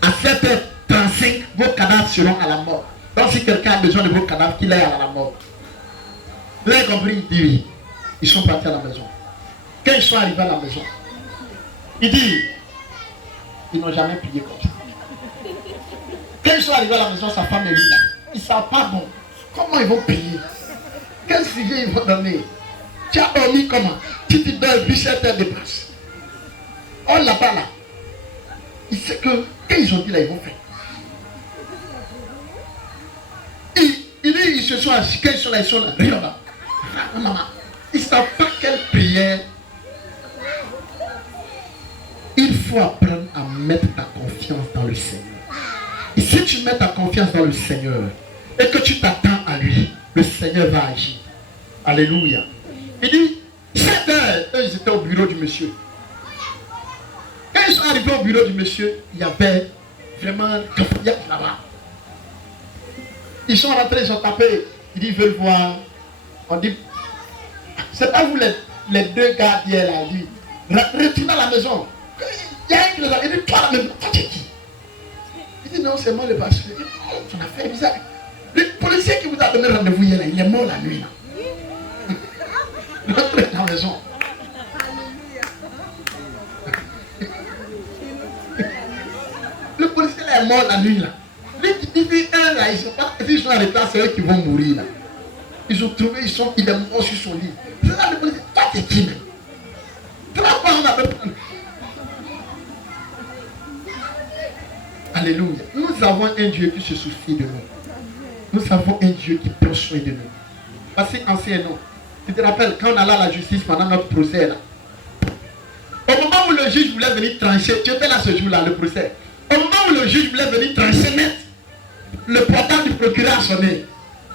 à 7h35, vos cadavres seront à la mort. Donc si quelqu'un a besoin de vos cadavres, qu'il aille à la mort. Vous avez compris? Il dit oui. Ils sont partis à la maison. Quand ils sont arrivés à la maison, il dit, ils n'ont jamais prié comme ça. Quand ils sont arrivés à la maison, sa femme est là. Ils ne savent pas bon. Comment ils vont payer? Quel sujet ils vont donner? Tu as dormi comment? Tu te donnes 17 heures de passe. Oh là-bas là. Il sait que quand ils ont dit là, ils vont faire. Ils se sont assis, quand ils sont là, rien là-bas. Maman, ils ne savent pas quelle prière. Il faut apprendre à mettre ta confiance le Seigneur. Et si tu mets ta confiance dans le Seigneur et que tu t'attends à lui, le Seigneur va agir. Alléluia. Il dit, 7 heures, eux, ils étaient au bureau du monsieur. Quand ils sont arrivés au bureau du monsieur, il y avait vraiment là-bas. Ils sont rentrés, ils ont tapé. Ils disent, ils veulent voir. On dit, c'est pas vous les deux gardiens là. Il dit, retournez à la maison. Il y a un qui les a dit, toi la maison, toi tu es qui? Il dit, non, c'est moi le pasteur. Il dit, non, ton affaire est bizarre. Le policier qui vous a donné rendez-vous hier là, il est mort la nuit là. Rentrez dans la maison. Le policier là est mort la nuit là. Les petits un là, ils sont en retard, c'est eux qui vont mourir là. Ils ont trouvé, il est mort sur son lit. C'est là le policier, toi t'es qui même? Tu vas pas, on a besoin. Alléluia. Nous avons un Dieu qui se soucie de nous. Nous avons un Dieu qui prend soin de nous. Parce qu'anciennement, tu te rappelles, quand on allait à la justice pendant notre procès là, au moment où le juge voulait venir trancher, tu étais là ce jour-là, le procès. Au moment où le juge voulait venir trancher net, le portable du procureur a sonné.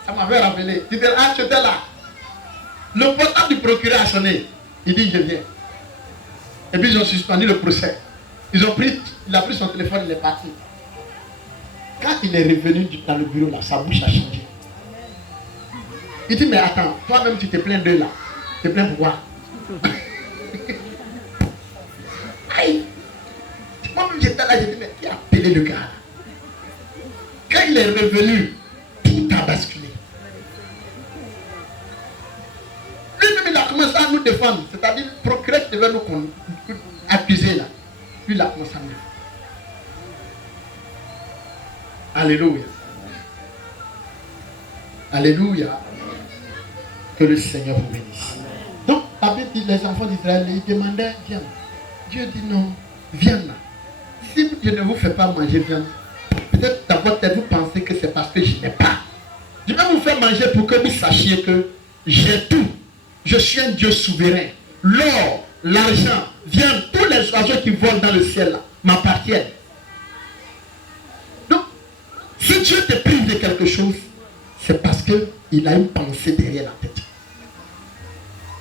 Ça m'avait rappelé. Tu étais là, tu étais là. Le portable du procureur a sonné. Il dit, je viens. Et puis ils ont suspendu le procès. Il a pris son téléphone, il est parti. Quand il est revenu dans le bureau là, sa bouche a changé. Il dit, mais attends, toi-même tu te plains d'eux là. Tu te plains pourquoi? Aïe! Moi-même j'étais là, j'ai dit, mais qui a appelé le gars? Quand il est revenu, tout a basculé. Lui-même il a commencé à nous défendre. C'est-à-dire, le procureur devait nous accuser là. Lui il a commencé à nous défendre. Alléluia. Alléluia. Que le Seigneur vous bénisse. Donc, la Bible dit, les enfants d'Israël, ils demandaient, viens. Dieu dit non, viens là. Si je ne vous fais pas manger viande, peut-être dans votre tête, vous pensez que c'est parce que je n'ai pas. Je vais vous faire manger pour que vous sachiez que j'ai tout. Je suis un Dieu souverain. L'or, l'argent, viande, tous les oiseaux qui volent dans le ciel là, m'appartiennent. Donc, si Dieu te prive de quelque chose, c'est parce qu'il a une pensée derrière la tête.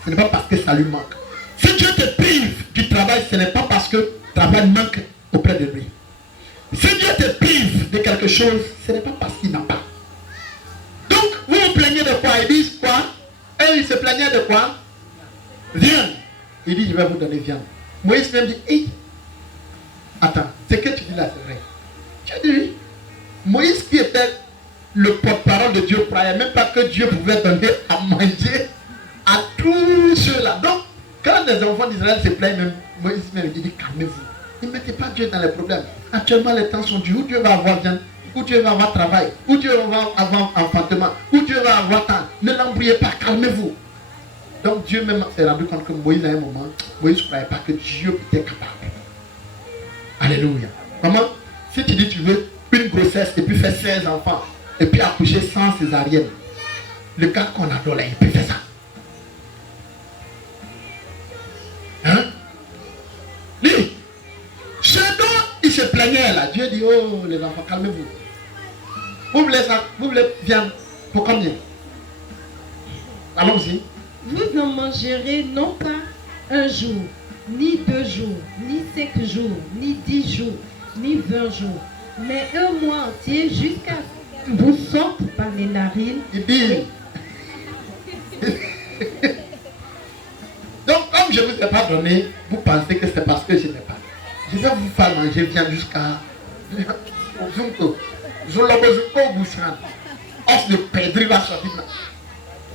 Ce n'est pas parce que ça lui manque. Si Dieu te prive du travail, ce n'est pas parce que le travail manque auprès de lui. Si Dieu te prive de quelque chose, ce n'est pas parce qu'il n'a pas. Donc, vous vous plaignez de quoi? Ils disent quoi? Et ils se plaignaient de quoi? Viande. Il dit, je vais vous donner viande. Moïse même dit, hey, attends, ce que tu dis là, c'est vrai. Tu dis oui. Moïse qui était le porte-parole de Dieu, ne croyait même pas que Dieu pouvait donner à manger à tous ceux-là. Donc, quand les enfants d'Israël se plaignent, même, Moïse même dit, calmez-vous. Ne mettez pas Dieu dans les problèmes. Actuellement, les temps sont durs. Où Dieu va avoir viande, où Dieu va avoir travail, où Dieu va avoir enfantement, où Dieu va avoir temps. Ne l'embrouillez pas, calmez-vous. Donc, Dieu même s'est rendu compte que Moïse, à un moment, Moïse ne croyait pas que Dieu était capable. Alléluia. Maman, si tu dis tu veux une grossesse et puis faire 16 enfants, et puis accoucher sans césarienne, le gars qu'on adore là, il peut faire ça. Hein? Lui, ce dont il se plaignait là, Dieu dit, oh les enfants, calmez-vous. Vous voulez viande pour combien? Allons-y. Vous en mangerez non pas un jour, ni 2 jours, ni 5 jours, ni 10 jours, ni 20 jours, mais un mois entier jusqu'à ce que vous sorte par les narines. Il dit. Donc, comme je ne vous ai pas donné, vous pensez que c'est parce que je n'ai pas. Je vais vous faire manger viande jusqu'à. Os de perdre va sortir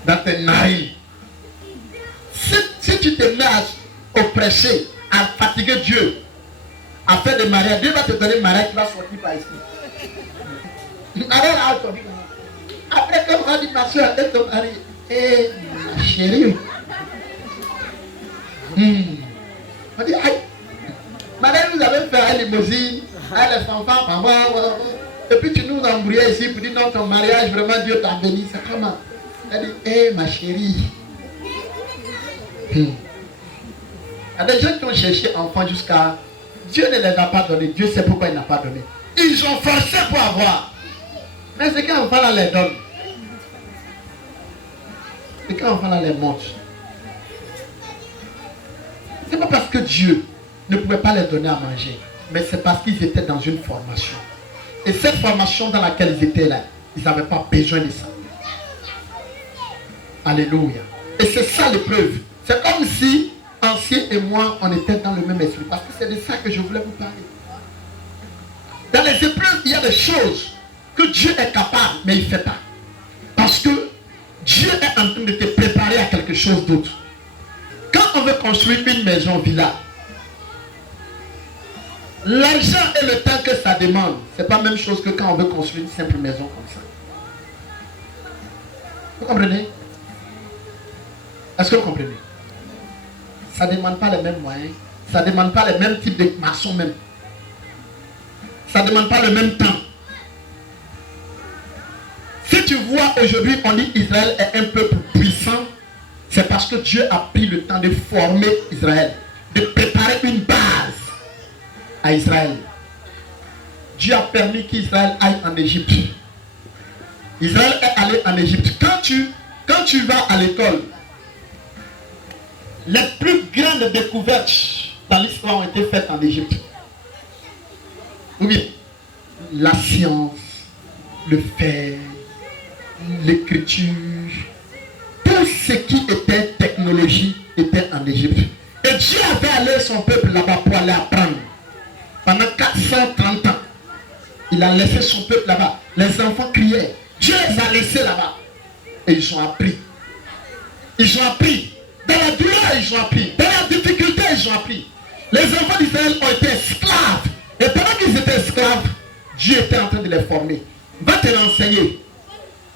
dans tes narines. Si tu te mets à oppresser, à fatiguer Dieu, à faire des mariages, Dieu va te donner un mariage qui va sortir par ici. Après, comme on dit, ma soeur, elle ton mari, eh, ma chérie. On dit, aïe, madame, vous avez fait un limousine, les enfants, maman, et puis tu nous embrouillais ici pour dire non, ton mariage, vraiment Dieu t'a béni, c'est comment? Elle dit, eh, ma chérie. Il y a des gens qui ont cherché enfants jusqu'à... Dieu ne les a pas donnés. Dieu sait pourquoi il n'a pas donné. Ils ont forcé pour avoir. Mais c'est quand on les donne. C'est quand on les montre. C'est pas parce que Dieu ne pouvait pas les donner à manger, mais c'est parce qu'ils étaient dans une formation. Et cette formation dans laquelle ils étaient là, ils n'avaient pas besoin de ça. Alléluia. Et c'est ça l'épreuve. C'est comme si Ancien et moi, on était dans le même esprit. Parce que c'est de ça que je voulais vous parler. Dans les épreuves, il y a des choses que Dieu est capable, mais il ne fait pas. Parce que Dieu est en train de te préparer à quelque chose d'autre. Quand on veut construire une maison villa, l'argent et le temps que ça demande, ce n'est pas la même chose que quand on veut construire une simple maison comme ça. Vous comprenez? Est-ce que vous comprenez? Ça ne demande pas les mêmes moyens. Ça ne demande pas les mêmes types de maçons même. Ça ne demande pas le même temps. Si tu vois aujourd'hui, on dit Israël est un peuple puissant, c'est parce que Dieu a pris le temps de former Israël, de préparer une base à Israël. Dieu a permis qu'Israël aille en Égypte. Israël est allé en Égypte. Quand tu vas à l'école, les plus grandes découvertes dans l'histoire ont été faites en Égypte. Oui, la science, le fer, l'écriture, tout ce qui était technologie était en Égypte. Et Dieu avait allé son peuple là-bas pour aller apprendre. Pendant 430 ans, il a laissé son peuple là-bas. Les enfants criaient. Dieu les a laissés là-bas. Et ils ont appris. Ils ont appris. Dans la douleur, ils ont appris. Dans la difficulté, ils ont appris. Les enfants d'Israël ont été esclaves. Et pendant qu'ils étaient esclaves, Dieu était en train de les former. Va te renseigner.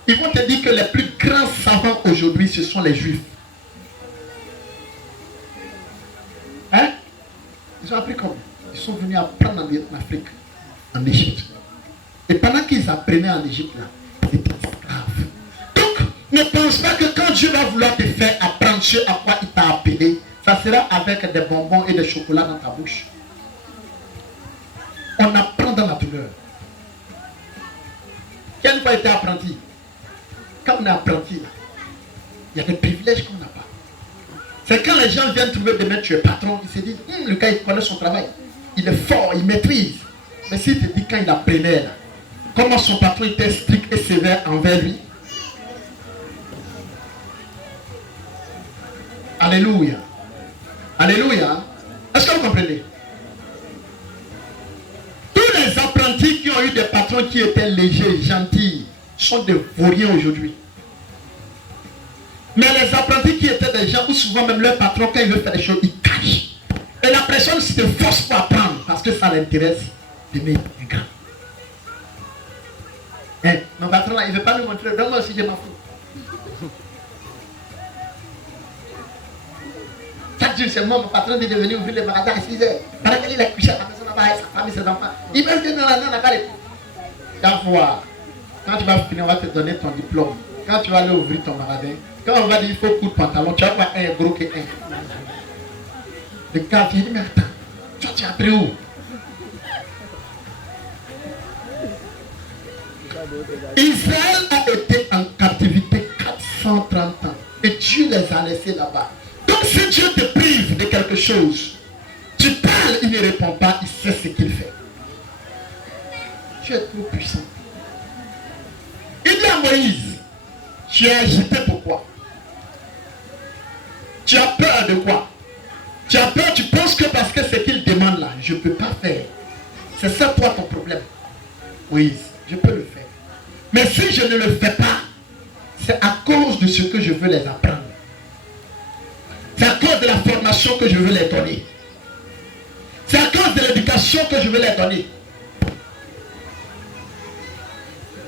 Ils vont te dire que les plus grands savants aujourd'hui, ce sont les Juifs. Hein? Ils ont appris comment? Ils sont venus apprendre en Afrique, en Égypte. Et pendant qu'ils apprenaient en Égypte, là, ils étaient esclaves. Donc, ne pense pas que quand Dieu va vouloir te faire apprendre ce à quoi il t'a appelé, ça sera avec des bonbons et des chocolats dans ta bouche. On apprend dans la douleur. Qui a une fois été apprenti? Quand on est apprenti, il y a des privilèges qu'on n'a pas. C'est quand les gens viennent trouver demain tu es patron, ils se disent, le gars il connaît son travail. Il est fort, il maîtrise. Mais s'il te dit quand il apprenait, là, comment son patron était strict et sévère envers lui. Alléluia. Alléluia. Est-ce que vous comprenez? Tous les apprentis qui ont eu des patrons qui étaient légers, gentils, sont des vauriens aujourd'hui. Mais les apprentis qui étaient des gens où souvent même leur patron, quand il veut faire des choses, il cache. Et la personne se force pour apprendre parce que ça l'intéresse d'aimer un grand. Hein? Mon patron là, il ne veut pas nous montrer. Donc moi aussi je m'en fous. Chaque jour c'est moi, mon patron dit de venir ouvrir le magasin à 6 heures. Pendant qu'il est couché à la maison là-bas avec sa femme et ses enfants. Il pense que non, on n'a pas les coups. Quand tu vas finir, on va te donner ton diplôme. Quand tu vas aller ouvrir ton magasin, quand on va dire il faut coup de pantalon, tu vas voir un gros que un. Le gars vient dire mais attends, tu as appris où? Israël a été en captivité 430 ans et Dieu les a laissés là-bas. Donc si Dieu te prive de quelque chose, tu parles, il ne répond pas, il sait ce qu'il fait. Tu es trop puissant. Il dit à Moïse, tu es agité pourquoi? Tu as peur de quoi? Tu as peur, tu penses que parce que ce qu'il demande là, je ne peux pas faire. C'est ça toi ton problème. Moïse, je peux le faire. Mais si je ne le fais pas, c'est à cause de ce que je veux les apprendre. C'est à cause de la formation que je veux les donner. C'est à cause de l'éducation que je veux les donner.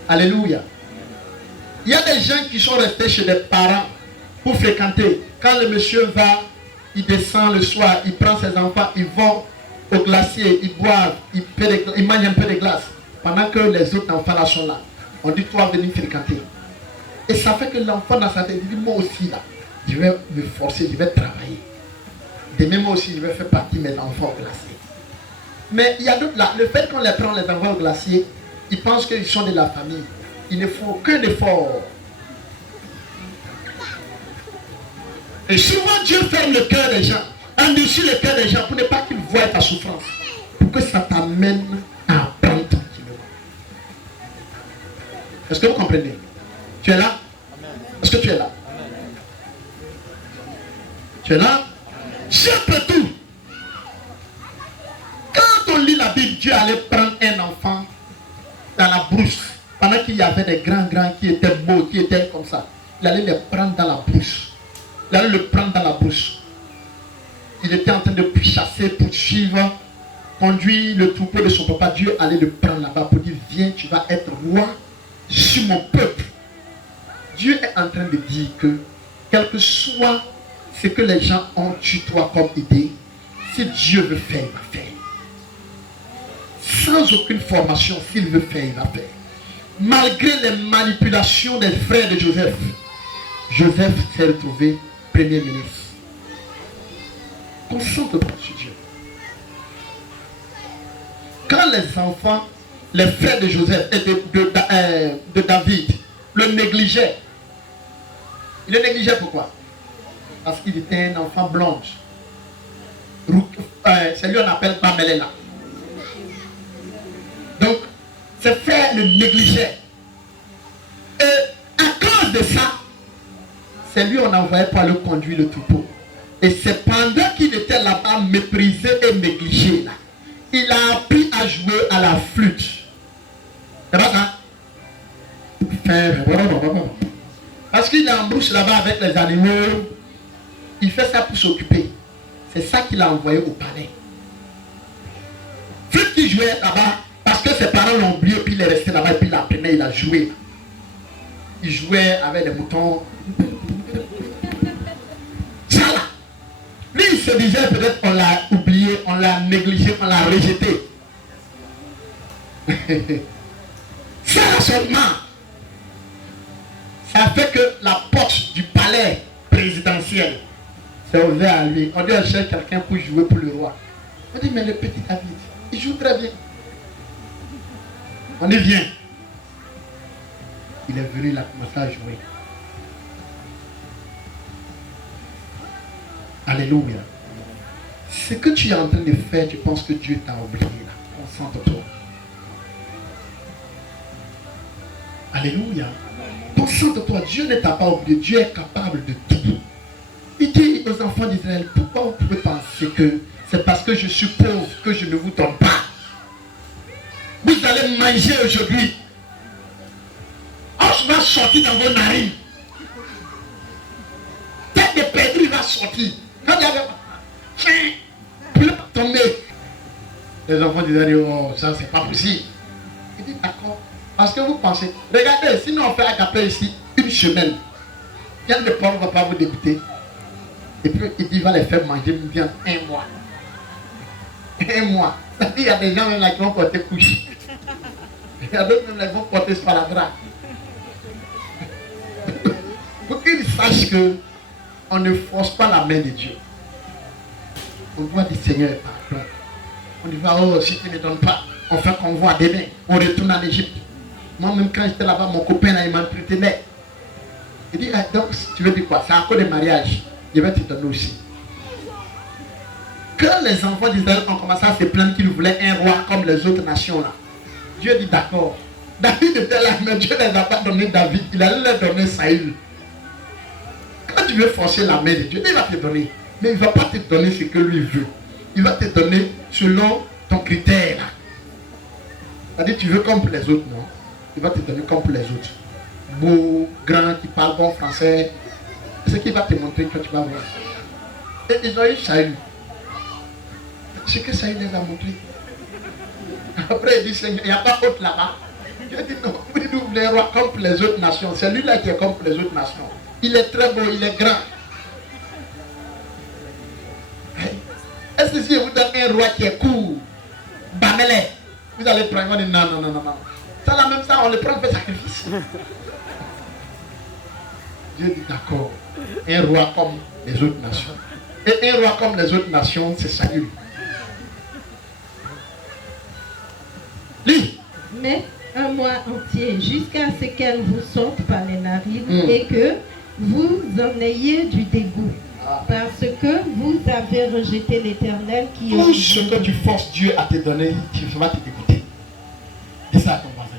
Alléluia. Il y a des gens qui sont restés chez des parents pour fréquenter. Quand le monsieur va, il descend le soir, il prend ses enfants, ils vont au glacier, ils boivent, ils mangent un peu de glace. Pendant que les autres enfants là sont là. On dit toi venir fréquenter. Et ça fait que l'enfant dans sa tête dit moi aussi là, je vais me forcer, je vais travailler. Demain moi aussi je vais faire partie de mes enfants au glacier. Mais il y a d'autres là. Le fait qu'on les prend, les envoie au glacier, ils pensent qu'ils sont de la famille. Il ne faut aucun effort. Et souvent Dieu ferme le cœur des gens, endurcit le cœur des gens pour ne pas qu'ils voient ta souffrance. Pour que ça t'amène à apprendre tranquillement. Est-ce que vous comprenez? Tu es là? Est-ce que tu es là? Tu es là? Dieu peut tout. Quand on lit la Bible, Dieu allait prendre un enfant dans la brousse. Pendant qu'il y avait des grands qui étaient beaux, qui étaient comme ça. Il allait les prendre dans la brousse. Il allait le prendre dans la brousse. Il était en train de chasser, poursuivre, conduire le troupeau de son papa. Dieu allait le prendre là-bas pour dire, viens, tu vas être roi sur mon peuple. Dieu est en train de dire que, quel que soit ce que les gens ont sur toi comme idée, si Dieu veut faire, il va faire. Sans aucune formation, s'il veut faire, il va faire. Malgré les manipulations des frères de Joseph, Joseph s'est retrouvé premier ministre. Concentre-toi sur Dieu. Quand les enfants, les frères de Joseph et de David le négligeaient, il le négligeait pourquoi? Parce qu'il était un enfant blanche. C'est lui qu'on appelle Pamelela. Donc, ses frères le négligeaient. Et à cause de ça, c'est lui qu'on envoyait pour le conduire le troupeau. Et c'est pendant qu'il était là-bas méprisé et négligé, là, il a appris à jouer à la flûte. C'est pas ça? Parce qu'il est en brousse là-bas avec les animaux. Il fait ça pour s'occuper. C'est ça qu'il a envoyé au palais. Flûte qui jouait là-bas, parce que ses parents l'ont oublié, puis il est resté là-bas, et puis il apprenait, il a joué. Il jouait avec les moutons. Ça là. Lui, il se disait peut-être qu'on l'a oublié, on l'a négligé, on l'a rejeté. Ça là seulement. Ça fait que la porte du palais présidentiel s'est ouverte à lui. On dit on cherche quelqu'un pour jouer pour le roi. On dit mais le petit David, il joue très bien. On y vient. Il est venu, il a commencé à jouer. Alléluia. Ce que tu es en train de faire, tu penses que Dieu t'a oublié là. Concentre-toi. Alléluia. Concentre-toi. Dieu ne t'a pas oublié. Dieu est capable de tout. Il dit aux enfants d'Israël, pourquoi vous pouvez penser que c'est parce que je suis pauvre que je ne vous donne pas? Vous allez manger aujourd'hui. Os va sortir dans vos narines. Tête de perdrix va sortir. Quand il y avait puis là, tomber. Les enfants disaient, oh, ça c'est pas possible. Il dit, d'accord. Parce que vous pensez, regardez, sinon on fait agapé ici une semaine. Bien de Paul ne va pas vous dégoûter. Et puis il dit, il va les faire manger bien un mois. Un mois. Il y a des gens même là qui vont porter couche. Il y a d'autres même qui vont porter sparadrap. Pour qu'ils sachent que on ne force pas la main de Dieu. On doit dire Seigneur, pardon. On dit, oh, si tu ne donnes pas, on fait convoi demain. On retourne en Égypte. Moi-même, quand j'étais là-bas, mon copain, là, il m'entretenait. Il dit, ah, donc, tu veux dire quoi? C'est à cause des mariages. Je vais te donner aussi. Quand les enfants d'Israël ont commencé à se plaindre qu'ils voulaient un roi comme les autres nations, là, Dieu dit, d'accord. David était là, mais Dieu ne les a pas donné David. Il allait leur donner Saül. Quand tu veux forcer la main de Dieu, il va te donner. Mais il ne va pas te donner ce que lui veut. Il va te donner selon ton critère. C'est-à-dire, tu veux comme pour les autres, non? Il va te donner comme pour les autres. Beau, grand, qui parle bon français. C'est ce qu'il va te montrer que tu vas voir. Et ils ont eu Saül. C'est que Saül les a montré. Après, il dit, Seigneur, il n'y a pas autre là-bas. Dieu dit, non, vous voulez un roi comme pour les autres nations. C'est lui-là qui est comme pour les autres nations. Il est très beau, il est grand. Est-ce que si je vous donne un roi qui est court, Bamele, vous allez prendre, on dit non, non, non, non, non. Ça là même ça, on le prend, on fait sacrifice. Dieu dit d'accord. Un roi comme les autres nations. Et un roi comme les autres nations, c'est Saül. mais un mois entier, jusqu'à ce qu'elle vous sorte par les narines et que vous en ayez du dégoût. Parce que vous avez rejeté l'Éternel qui est... Tout ce que tu forces Dieu à te donner, tu vas te dégoûter. Dis ça à ton voisin.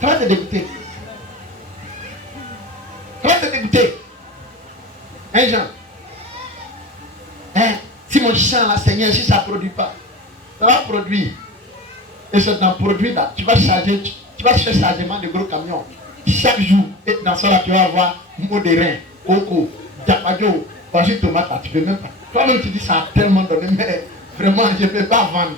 Ça va te dégoûter. Ça va te dégoûter. Hein, Jean? Hein? Si mon champ là, Seigneur, si ça ne produit pas, ça va produire. Et c'est dans le produit là, tu vas charger, tu vas faire chargement de gros camions. Chaque jour, et dans ça là, tu vas avoir mot de rein, coco, diapadio, vas-y tomate là, tu peux même pas. Toi-même tu dis ça a tellement donné, mais vraiment je ne peux pas vendre.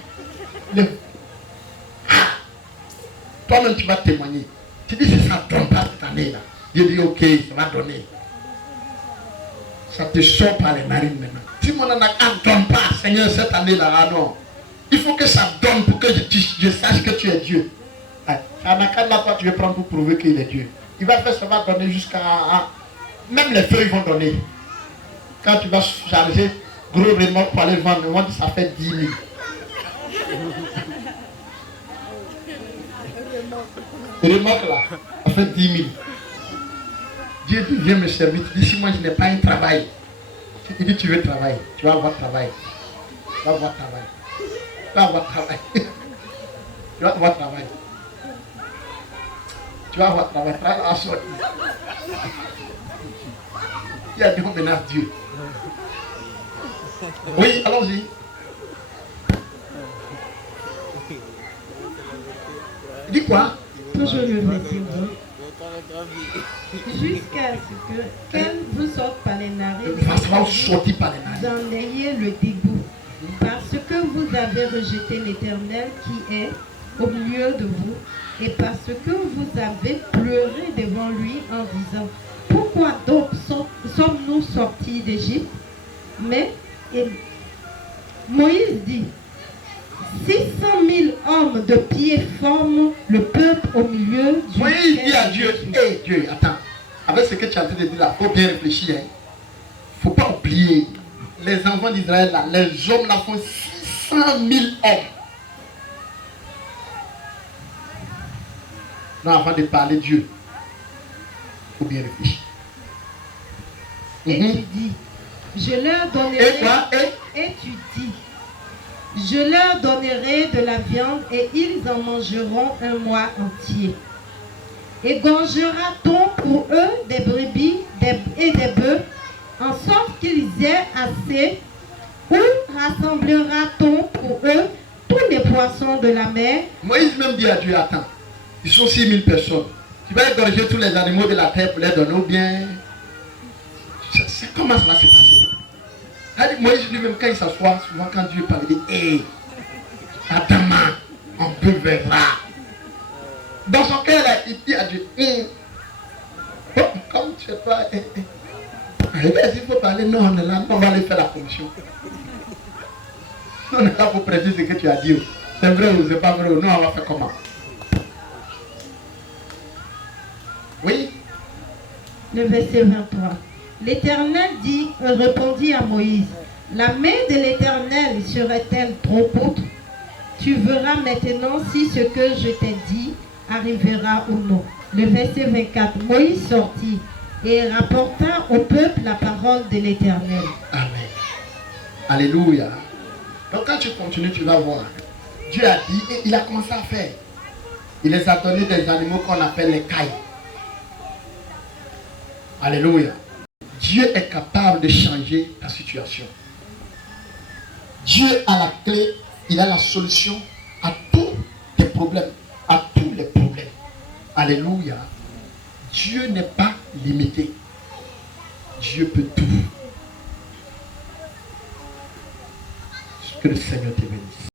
Toi-même tu vas témoigner. Tu dis que ça ne donne pas cette année là. Je dis ok, ça va donner. Ça te sort par les narines maintenant. Si mon anac ne donne pas, Seigneur, cette année là, ah non. Il faut que ça donne pour que je sache que tu es Dieu. Anakan là, toi tu veux prendre pour prouver qu'il est Dieu. Il va faire, ça va donner jusqu'à... Même les feuilles vont donner. Quand tu vas charger gros remorque pour aller vendre, moi ça fait 10 000. Remorque là, ça fait 10 000. Dieu dit, viens me servir. Tu dis, si moi je n'ai pas un travail. Tu dis, tu veux travailler. Tu vas avoir travail. Tu vas avoir travail. Tu vas avoir travail. Tu vas avoir travail. Tu vas avoir travail. Travail à sortir. Il y a des gens menace Dieu. Oui, allons-y. Dis quoi? Toujours le verset 2. Jusqu'à ce que, qu'elle vous sorte par les narines, vous en ayez le dégoût. Parce que vous avez rejeté l'Éternel qui est au milieu de vous, et parce que vous avez pleuré devant lui en disant, pourquoi donc sommes-nous sortis d'Égypte? Mais Moïse dit, 600 000 hommes de pied forment le peuple au milieu du... Moïse dit à Dieu, hé Dieu, attends, avec ce que tu es en train de dire là, il faut bien réfléchir. Il ne faut pas oublier, les enfants d'Israël là, les hommes là font 600 000 hommes. Non, avant de parler Dieu, il faut bien réfléchir. Et tu dis, je leur donnerai... Et quoi? Et tu dis, je leur donnerai de la viande et ils en mangeront un mois entier. Égorgera-t-on pour eux des brebis et des bœufs, en sorte qu'ils aient assez, ou rassemblera-t-on pour eux tous les poissons de la mer? Moïse même dit à Dieu, attends, ils sont 6 000 personnes. Tu vas égorger tous les animaux de la terre pour les donner ou bien... Comment ça va se passer? Moïse lui-même, quand il s'assoit, souvent quand Dieu parle, il dit, hé, Adama, on peut verra. Dans son cœur, là, il dit à Dieu, oh, comme tu sais pas, s'il faut parler, non, on est là, on va aller faire la commission. On est là pour prêcher ce que tu as dit. C'est vrai ou c'est pas vrai? Non, on va faire comment? Oui. Le verset 23. L'Éternel répondit à Moïse, la main de l'Éternel serait-elle trop courte? Tu verras maintenant si ce que je t'ai dit arrivera ou non. Le verset 24. Moïse sortit et rapporta au peuple la parole de l'Éternel. Amen. Alléluia. Donc quand tu continues, tu vas voir. Dieu a dit et il a commencé à faire. Il les a donné des animaux qu'on appelle les cailles. Alléluia. Dieu est capable de changer ta situation. Dieu a la clé, il a la solution à tous tes problèmes, à tous les problèmes. Alléluia. Dieu n'est pas limité. Dieu peut tout. Que le Seigneur te bénisse.